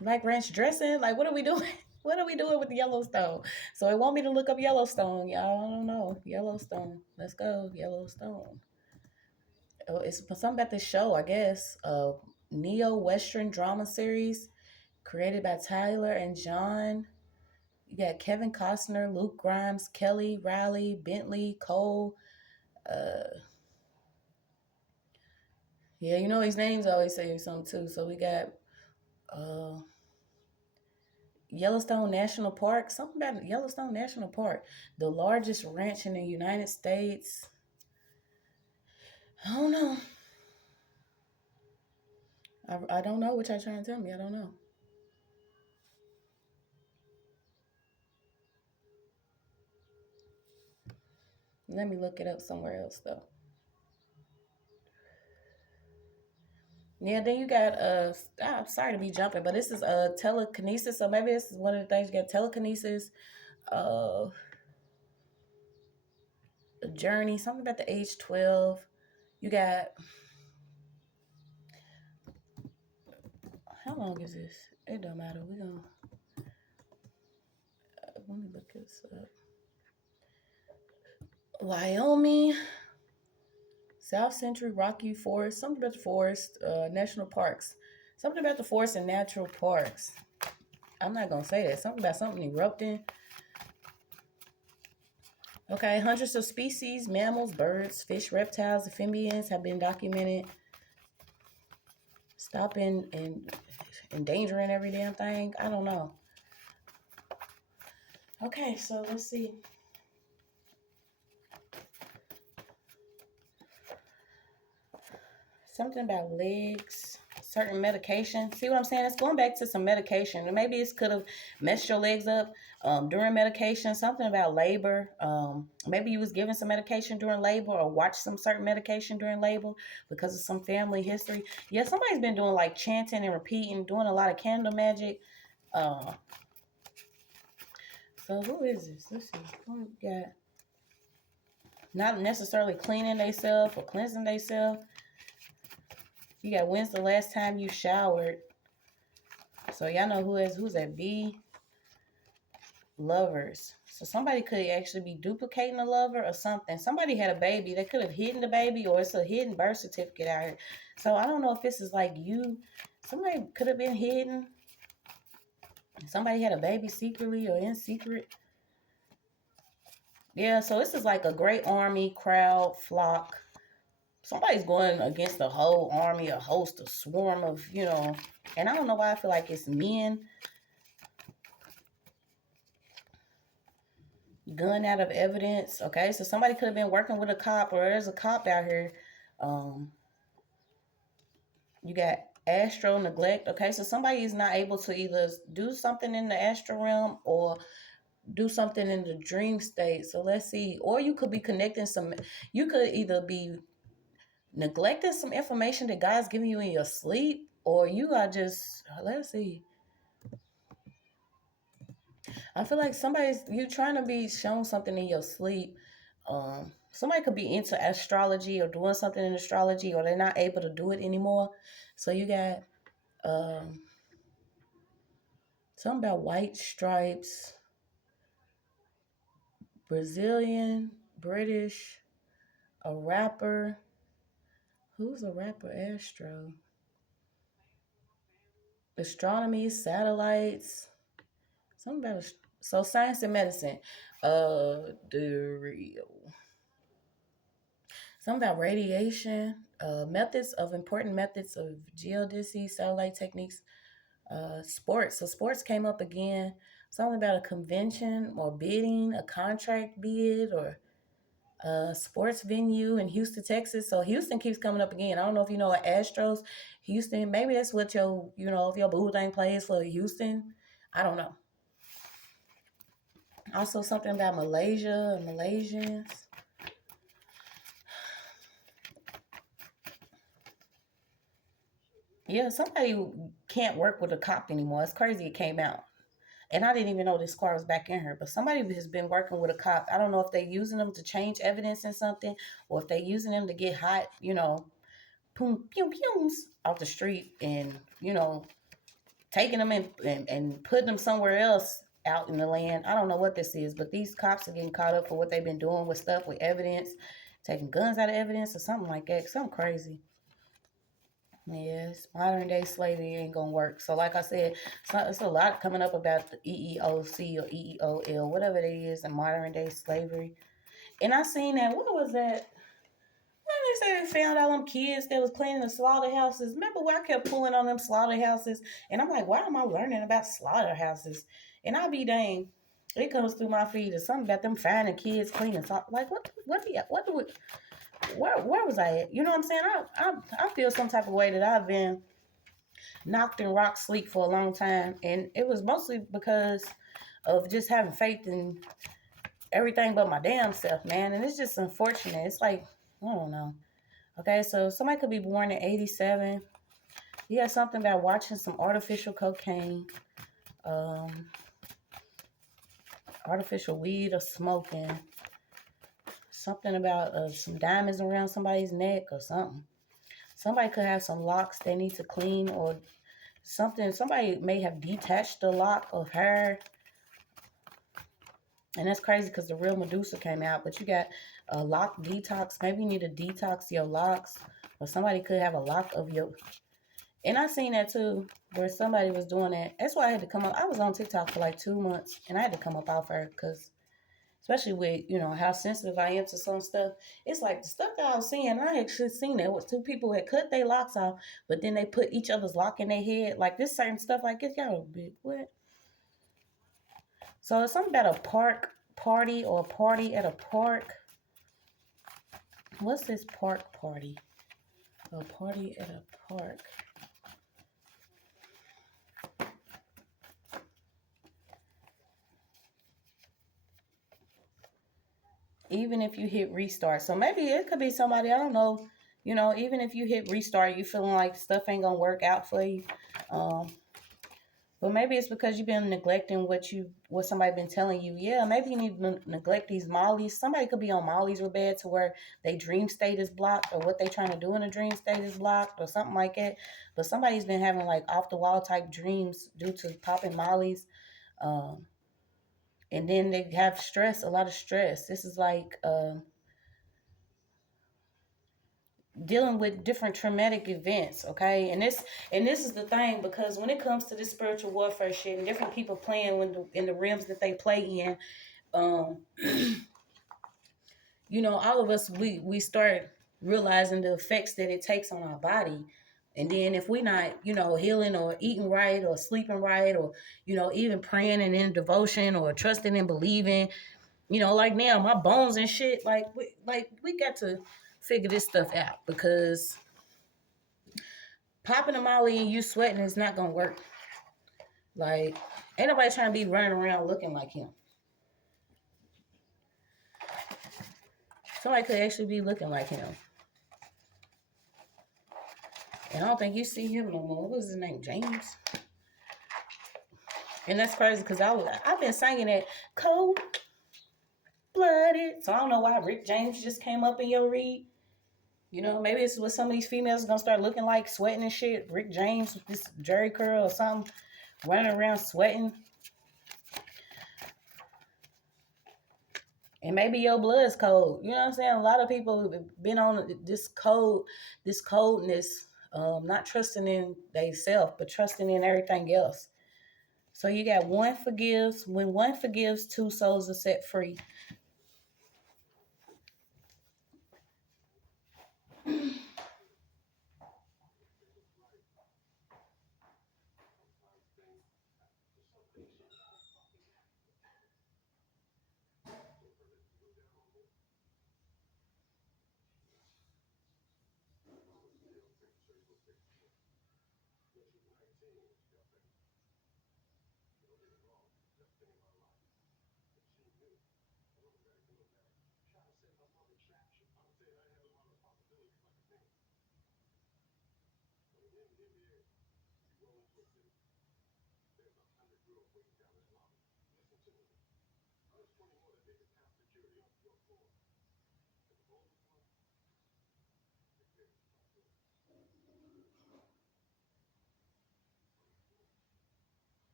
Like ranch dressing? Like what are we doing? What are we doing with the Yellowstone? So it want me to look up Yellowstone. Y'all, I don't know. Yellowstone. Let's go. Yellowstone. Oh, it's something about this show, I guess. Neo-Western drama series created by Tyler and John. You got Kevin Costner, Luke Grimes, Kelly, Riley, Bentley, Cole. Uh, yeah, you know his names always say something too. So we got uh, Yellowstone National Park. Something about Yellowstone National Park, the largest ranch in the United States. I don't know. I don't know what y'all trying to tell me. I don't know. Let me look it up somewhere else though. Yeah, then you got I'm sorry to be jumping, but this is telekinesis. So maybe this is one of the things you got telekinesis, uh a journey, something about the age 12. You got how long is this? It don't matter. We gonna let me look this up. Wyoming, South Central Rocky Forest, something about the forest, national parks, something about the forest and natural parks. I'm not gonna say that. Something about something erupting. Okay, hundreds of species, mammals, birds, fish, reptiles, amphibians have been documented stopping and endangering every damn thing. I don't know. Okay, so let's see. Something about legs, certain medication. See what I'm saying? It's going back to some medication. And maybe it could have messed your legs up during medication. Something about labor. Maybe you was given some medication during labor or watched some certain medication during labor because of some family history. Yeah, somebody's been doing like chanting and repeating, doing a lot of candle magic. So who is this? Let's see. Who we got? Not necessarily cleaning themselves or cleansing themselves. You got when's the last time you showered? So y'all know who's that B? Lovers. So somebody could actually be duplicating a lover or something. Somebody had a baby. They could have hidden the baby or it's a hidden birth certificate out here. So I don't know if this is like you. Somebody could have been hidden. Somebody had a baby secretly or in secret. Yeah, so this is like a great army, crowd, flock. Somebody's going against a whole army, a host, a swarm of, and I don't know why I feel like it's men. Gun out of evidence. Okay, so somebody could have been working with a cop or there's a cop out here. You got astral neglect. Okay, so somebody is not able to either do something in the astral realm or do something in the dream state. So let's see. Or you could be connecting you could either be neglecting some information that God's giving you in your sleep, or you are just, let's see. I feel like you trying to be shown something in your sleep. Somebody could be into astrology or doing something in astrology, or they're not able to do it anymore. So you got something about white stripes, Brazilian, British, a rapper. Who's a rapper? Astro. Astronomy, satellites. Something about so science and medicine. The real. Something about radiation. Important methods of geodesy, satellite techniques. Sports. So sports came up again. Something about a convention or bidding, a contract bid, or a sports venue in Houston, Texas. So Houston keeps coming up again. I don't know if you know what Astros, Houston. Maybe that's what if your boo thing plays for Houston. I don't know. Also something about Malaysia and Malaysians. Yeah, somebody can't work with a cop anymore. It's crazy it came out. And I didn't even know this car was back in her. But somebody has been working with a cop. I don't know if they're using them to change evidence in something, or if they're using them to get hot, boom, pew, pews off the street, and taking them and putting them somewhere else out in the land. I don't know what this is, but these cops are getting caught up for what they've been doing with stuff, with evidence, taking guns out of evidence or something like that. Something crazy. Yes, modern day slavery ain't gonna work. So, like I said, it's a lot coming up about the EEOC or EEOL, whatever it is, and modern day slavery. And I seen that. What was that? When they say they found all them kids that was cleaning the slaughterhouses. Remember where I kept pulling on them slaughterhouses? And I'm like, why am I learning about slaughterhouses? And I be dang, it comes through my feed or something about them finding kids cleaning. So, like, what do we, where was I at? You know what I'm saying? I feel some type of way that I've been knocked in rock sleep for a long time, and it was mostly because of just having faith in everything but my damn self, man. And it's just unfortunate. It's like, I don't know. Okay, so somebody could be born in 87. You have something about watching some artificial cocaine, um, artificial weed or smoking, something about some diamonds around somebody's neck or something. Somebody could have some locks they need to clean, or something. Somebody may have detached the lock of hair. And that's crazy because the real Medusa came out. But you got a lock detox. Maybe you need to detox your locks. Or somebody could have a lock of your... And I seen that too, where somebody was doing that. That's why I had to come up. I was on TikTok for like 2 months. And I had to come up off her because... Especially with, how sensitive I am to some stuff. It's like the stuff that I was seeing, I actually seen that was two people that cut their locks off, but then they put each other's lock in their head. Like this certain stuff like this, y'all be what? So it's something about a park party or a party at a park. What's this park party? A party at a park. Even if you hit restart. So maybe it could be somebody, I don't know. Even if you hit restart, you feeling like stuff ain't gonna work out for you. But maybe it's because you've been neglecting what somebody been telling you. Yeah, maybe you need to neglect these mollies. Somebody could be on mollies real bad to where they dream state is blocked, or what they trying to do in a dream state is blocked, or something like that. But somebody's been having like off the wall type dreams due to popping mollies. And then they have stress, a lot of stress. This is like dealing with different traumatic events, okay? And this is the thing, because when it comes to this spiritual warfare shit and different people playing in the realms that they play in, um all of us, we start realizing the effects that it takes on our body. And then if we're not, healing or eating right or sleeping right, or, even praying and in devotion or trusting and believing, like now my bones and shit, we got to figure this stuff out, because popping a molly and you sweating is not gonna work. Like, ain't nobody trying to be running around looking like him. Somebody could actually be looking like him. And I don't think you see him no more. What was his name? James? And that's crazy because I've been singing that cold blooded. So I don't know why Rick James just came up in your read. Maybe it's what some of these females are gonna start looking like, sweating and shit. Rick James with this Jerry curl or something, running around sweating. And maybe your blood's cold. You know what I'm saying? A lot of people have been on this coldness, not trusting in themselves, but trusting in everything else. So you got one forgives. When one forgives, two souls are set free.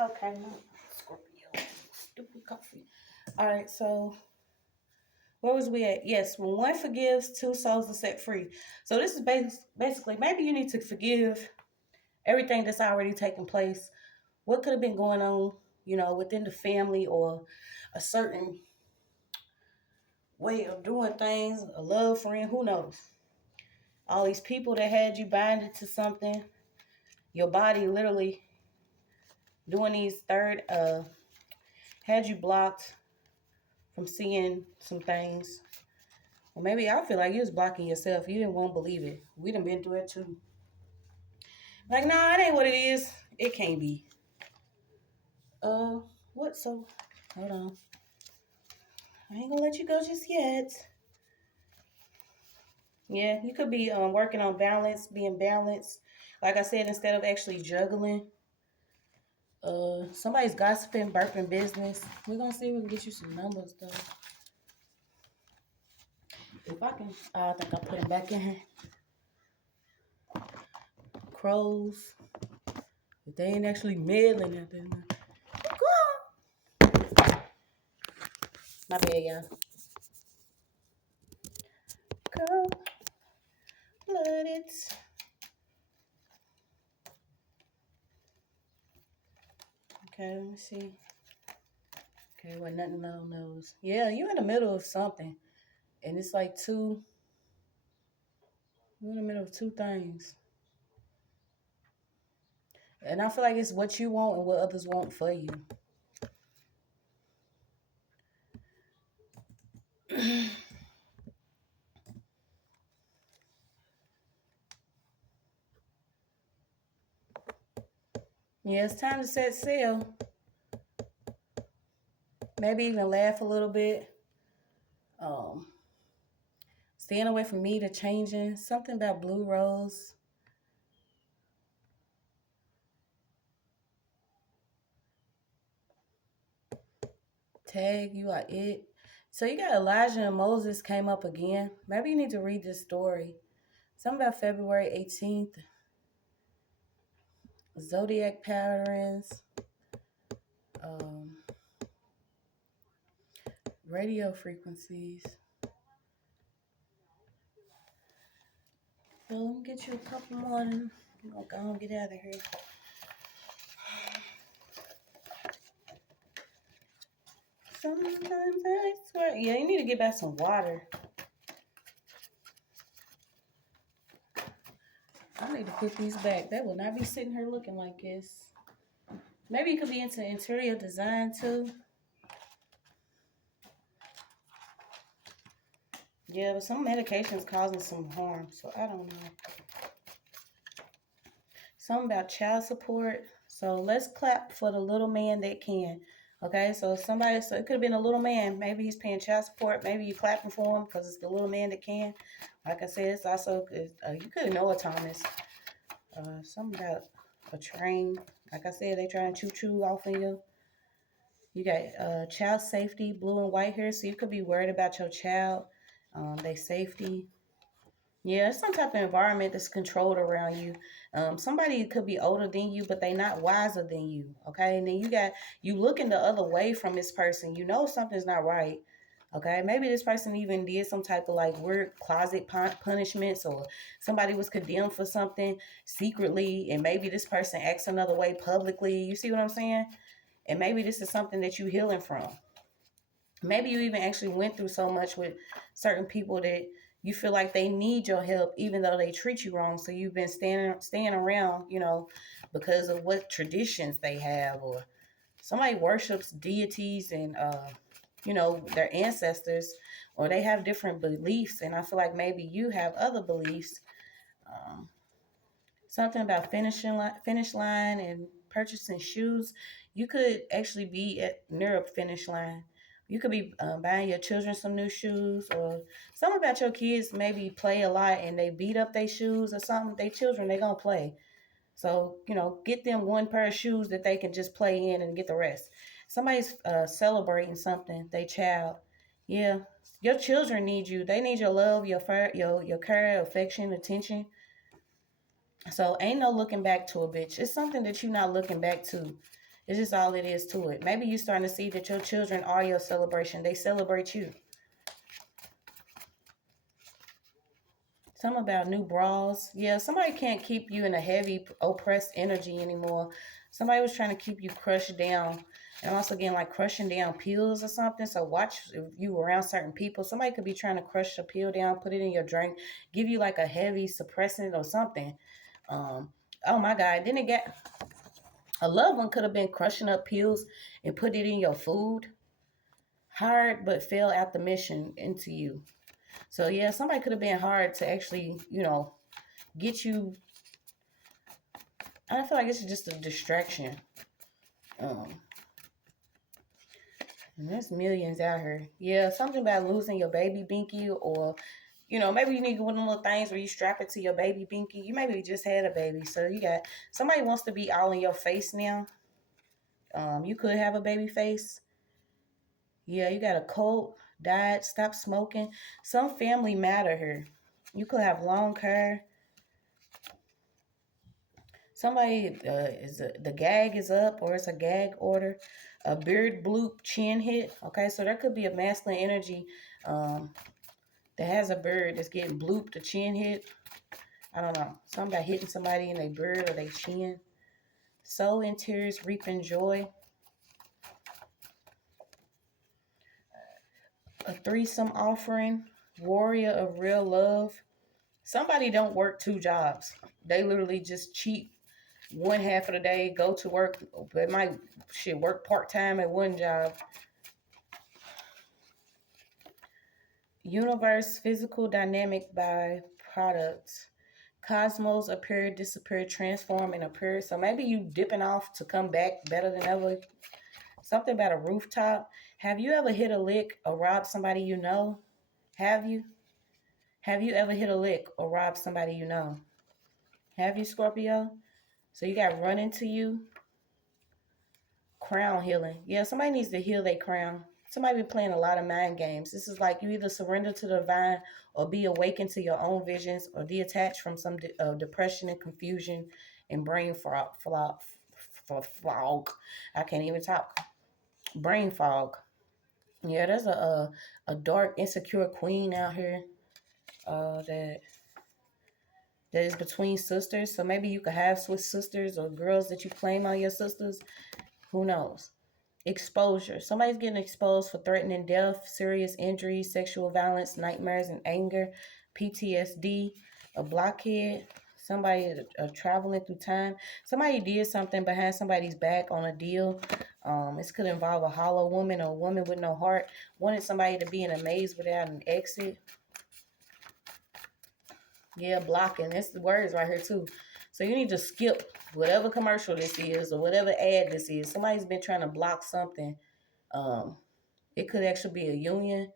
Okay, my Scorpio. Stupid coffee. All right, so where was we at? Yes, when one forgives, two souls are set free. So this is basically, maybe you need to forgive everything that's already taken place. What could have been going on, within the family, or a certain way of doing things, a love friend, who knows? All these people that had you binded to something, your body literally doing these had you blocked from seeing some things. Or maybe I feel like you was blocking yourself. You didn't want to believe it. We done been through it too. Like, nah, it ain't what it is. It can't be. What? So, hold on. I ain't gonna let you go just yet. Yeah, you could be working on balance, being balanced. Like I said, instead of actually juggling. Somebody's gossiping, burping business. We're gonna see if we can get you some numbers though. If I can, I think I'll put them back in here. Crows. If they ain't actually meddling out there. My bad, y'all. Cold-blooded. Okay, let me see. Okay, well, nothing no knows. Yeah, you in the middle of something. And it's like you're in the middle of two things. And I feel like it's what you want and what others want for you. Yeah, it's time to set sail. Maybe even laugh a little bit. Staying away from me to changing. Something about blue rose. Tag, you are it. So you got Elijah and Moses came up again. Maybe you need to read this story. Something about February 18th. Zodiac patterns. Radio frequencies. So let me get you a couple more and I'm gonna get out of here. Sometimes I swear. Yeah, you need to get back some water. I need to put these back. They will not be sitting here looking like this. Maybe you could be into interior design too. Yeah, but some medication's causing some harm, so I don't know. Something about child support. So let's clap for the little man that can. Okay, so it could have been a little man. Maybe he's paying child support. Maybe you clapping for him because it's the little man that can. Like I said, it's also, you could know a Thomas. Something about a train. Like I said, they trying to choo-choo off of you. You got child safety, blue and white here. So you could be worried about your child, their safety. Yeah, it's some type of environment that's controlled around you. Somebody could be older than you, but they not wiser than you. Okay, and then you looking the other way from this person. You know something's not right. Okay, maybe this person even did some type of like weird closet punishments, or somebody was condemned for something secretly, and maybe this person acts another way publicly. You see what I'm saying? And maybe this is something that you healing from. Maybe you even actually went through so much with certain people that you feel like they need your help, even though they treat you wrong. So you've been staying around, because of what traditions they have, or somebody worships deities and, their ancestors, or they have different beliefs. And I feel like maybe you have other beliefs. Something about finish line and purchasing shoes. You could actually be near a finish line. You could be buying your children some new shoes, or something about your kids maybe play a lot and they beat up their shoes or something. They children, they gonna play. So, get them one pair of shoes that they can just play in and get the rest. Somebody's celebrating something, they child. Yeah, your children need you. They need your love, your care, affection, attention. So ain't no looking back to a bitch. It's something that you're not looking back to. It's just all it is to it. Maybe you're starting to see that your children are your celebration. They celebrate you. Something about new bras. Yeah, somebody can't keep you in a heavy, oppressed energy anymore. Somebody was trying to keep you crushed down. And also, again, like crushing down pills or something. So watch if you around certain people. Somebody could be trying to crush a pill down, put it in your drink, give you like a heavy suppressant or something. Oh my God. Then it get a loved one could have been crushing up pills and put it in your food. Hard, but fell out the mission into you. So yeah, somebody could have been hard to actually, get you. I feel like it's just a distraction. And there's millions out here. Yeah, something about losing your baby binky, or maybe you need one of them little things where you strap it to your baby binky. You maybe just had a baby, so you got somebody wants to be all in your face now. You could have a baby face. Yeah, you got a cold, died, stop smoking. Some family matter here. You could have long hair. Somebody the gag is up, or it's a gag order. A beard bloop, chin hit. Okay, so there could be a masculine energy that has a beard that's getting blooped, a chin hit. I don't know. Something about hitting somebody in their beard or their chin. Soul in tears, reaping joy. A threesome offering. Warrior of real love. Somebody don't work 2 jobs. They literally just cheat one half of the day, go to work. They might work part-time at one job. Universe, physical dynamic by products. Cosmos, appear, disappear, transform, and appear. So maybe you dipping off to come back better than ever. Something about a rooftop. Have you ever hit a lick or robbed somebody you know? Have you? Have you ever hit a lick or robbed somebody you know? Have you, Scorpio? So you got run into you. Crown healing. Yeah, somebody needs to heal their crown. Somebody be playing a lot of mind games. This is like you either surrender to the divine or be awakened to your own visions, or detach from some depression and confusion and brain fog. I can't even talk. Brain fog. Yeah, there's a dark, insecure queen out here that is between sisters. So maybe you could have Swiss sisters or girls that you claim are your sisters. Who knows? Exposure. Somebody's getting exposed for threatening death, serious injury, sexual violence, nightmares and anger, PTSD, a blockhead, somebody traveling through time. Somebody did something behind somebody's back on a deal. This could involve a hollow woman or a woman with no heart. Wanted somebody to be in a maze without an exit. Yeah, blocking. That's the words right here too. So you need to skip whatever commercial this is or whatever ad this is. Somebody's been trying to block something. It could actually be a union.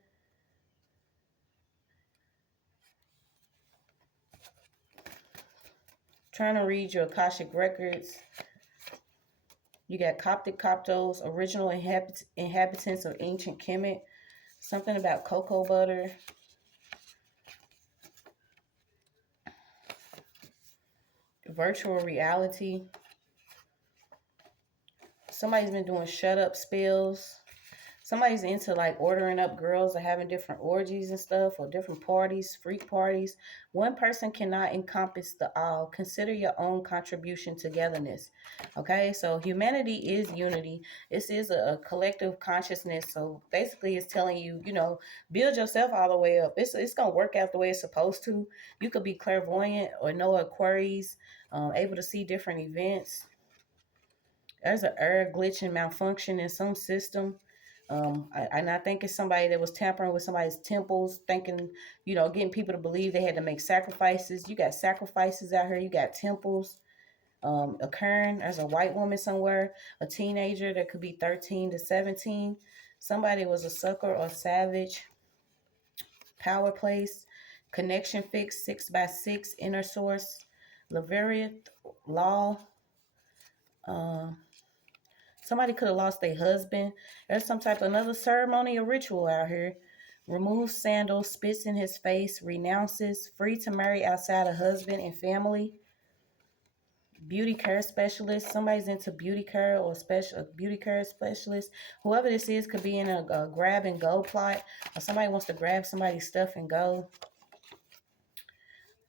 Trying to read your Akashic records. You got Coptic Coptos, original inhabitants of ancient Kemet. Something about cocoa butter. Virtual reality. Somebody's been doing shut up spells. Somebody's into like ordering up girls or having different orgies and stuff, or different parties, freak parties. One person cannot encompass the all. Consider your own contribution, togetherness. Okay, so humanity is unity. This is a collective consciousness. So basically it's telling you, build yourself all the way up. It's going to work out the way it's supposed to. You could be clairvoyant or know Aquarius, able to see different events. There's an error, glitch, and malfunction in some system. And I think it's somebody that was tampering with somebody's temples, thinking, getting people to believe they had to make sacrifices. You got sacrifices out here. You got temples occurring. There's a white woman somewhere, a teenager that could be 13 to 17. Somebody was a sucker or savage. Power place, connection fix, 6x6, inner source, Leverrier, law. Somebody could have lost their husband. There's some type of another ceremony or ritual out here. Removes sandals, spits in his face, renounces, free to marry outside of husband and family. beauty care specialist. Somebody's into beauty care or special beauty care specialist. Whoever this is could be in a grab and go plot, or somebody wants to grab somebody's stuff and go.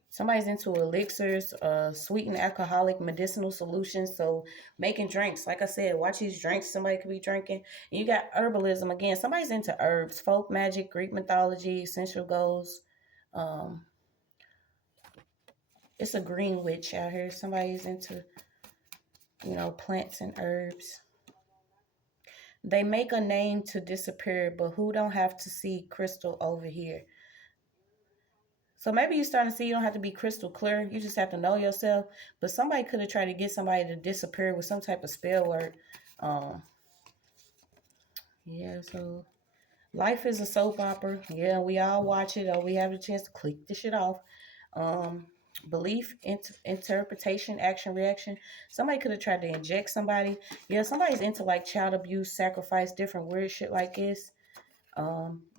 Somebody's into elixirs, sweetened alcoholic medicinal solutions. So making drinks, like I said, watch these drinks somebody could be drinking. And you got herbalism again. Somebody's into herbs, folk magic, Greek mythology, essential goals. Um, it's a green witch out here. Somebody's into, plants and herbs. They make a name to disappear, but who don't have to see crystal over here? So maybe you're starting to see you don't have to be crystal clear. You just have to know yourself. But somebody could have tried to get somebody to disappear with some type of spell work. Yeah, so life is a soap opera. Yeah, we all watch it or we have a chance to click the shit off. Um, Belief, interpretation, action, reaction. Somebody could have tried to inject somebody. Yeah, somebody's into like child abuse, sacrifice, different weird shit like this.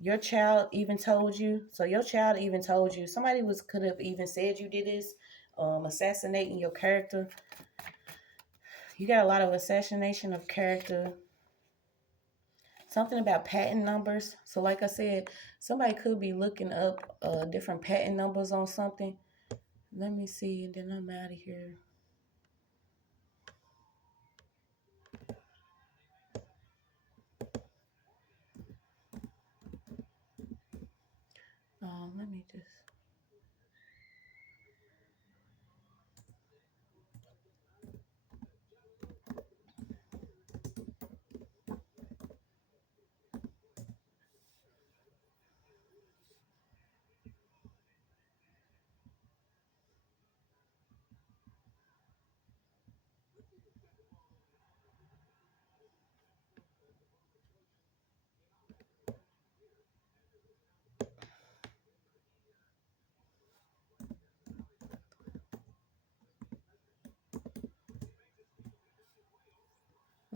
Your child even told you. So your child even told you. Somebody could have even said you did this. Assassinating your character. You got a lot of assassination of character. Something about patent numbers. So like I said, somebody could be looking up different patent numbers on something. Let me see, and then I'm out of here. Let me just.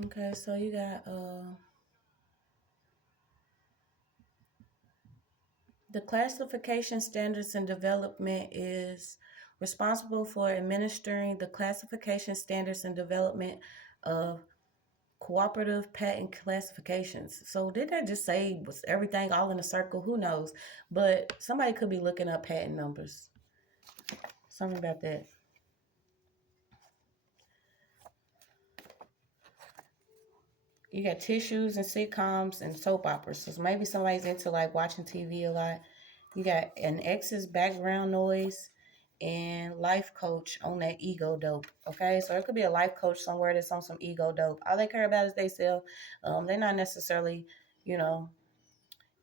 Okay, so you got the classification standards and development is responsible for administering the classification standards and development of cooperative patent classifications. So did that just say was everything all in a circle? Who knows? But somebody could be looking up patent numbers. Something about that. You got tissues and sitcoms and soap operas. So maybe somebody's into like watching TV a lot. You got an ex's background noise and life coach on that ego dope. Okay, so it could be a life coach somewhere that's on some ego dope. All they care about is they self. They're not necessarily, you know,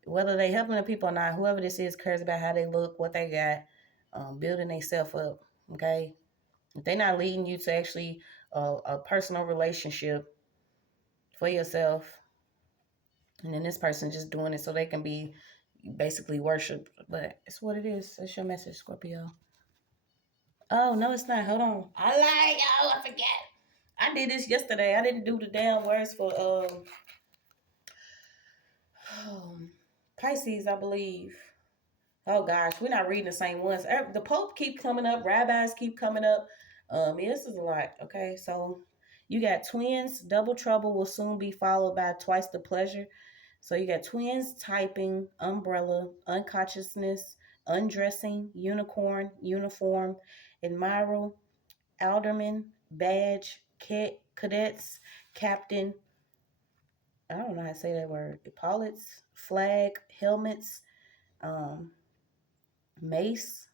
whether they helping the people or not. Whoever this is cares about how they look, what they got, building themselves up. Okay, if they're not leading you to actually a personal relationship for yourself, and then this person just doing it so they can be basically worshipped. But it's what it is. That's your message, Scorpio. Oh, no, it's not. Hold on. I lied, y'all. I forget. I did this yesterday. I didn't do the damn words for Pisces, I believe. Oh gosh, we're not reading the same ones. The Pope keep coming up. Rabbis keep coming up. Yeah, this is a lot. Okay, so you got twins. Double trouble will soon be followed by twice the pleasure. So you got twins, typing, umbrella, unconsciousness, undressing, unicorn, uniform, admiral, alderman, badge, cadets, captain. I don't know how to say that word. Epaulets, flag, helmets, um, mace.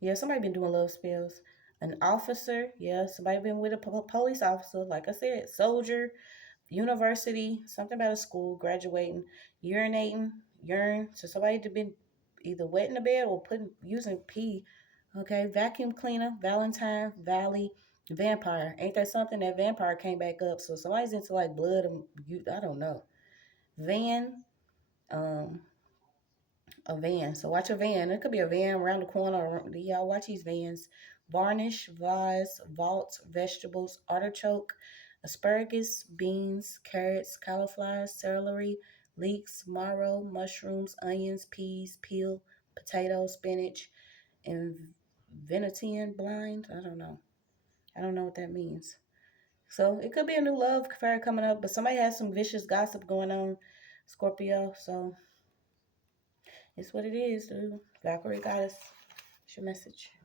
Yeah, somebody been doing love spells. An officer. Yeah, somebody been with a police officer. Like I said, soldier, university, something about a school, graduating, urinating, urine. So somebody to been either wet in the bed or using pee. Okay, vacuum cleaner, Valentine, Valley, vampire. Ain't that something? That vampire came back up. So somebody's into like blood and I don't know. Van, um, a van. So watch a van. It could be a van around the corner. Y'all watch these vans. Varnish, vase, vault, vegetables, artichoke, asparagus, beans, carrots, cauliflower, celery, leeks, marrow, mushrooms, onions, peas, peel, potato, spinach, and Venetian blind. I don't know. I don't know what that means. So it could be a new love affair coming up, but somebody has some vicious gossip going on, Scorpio. So it's what it is, dude. Valkyrie goddess. What's your message?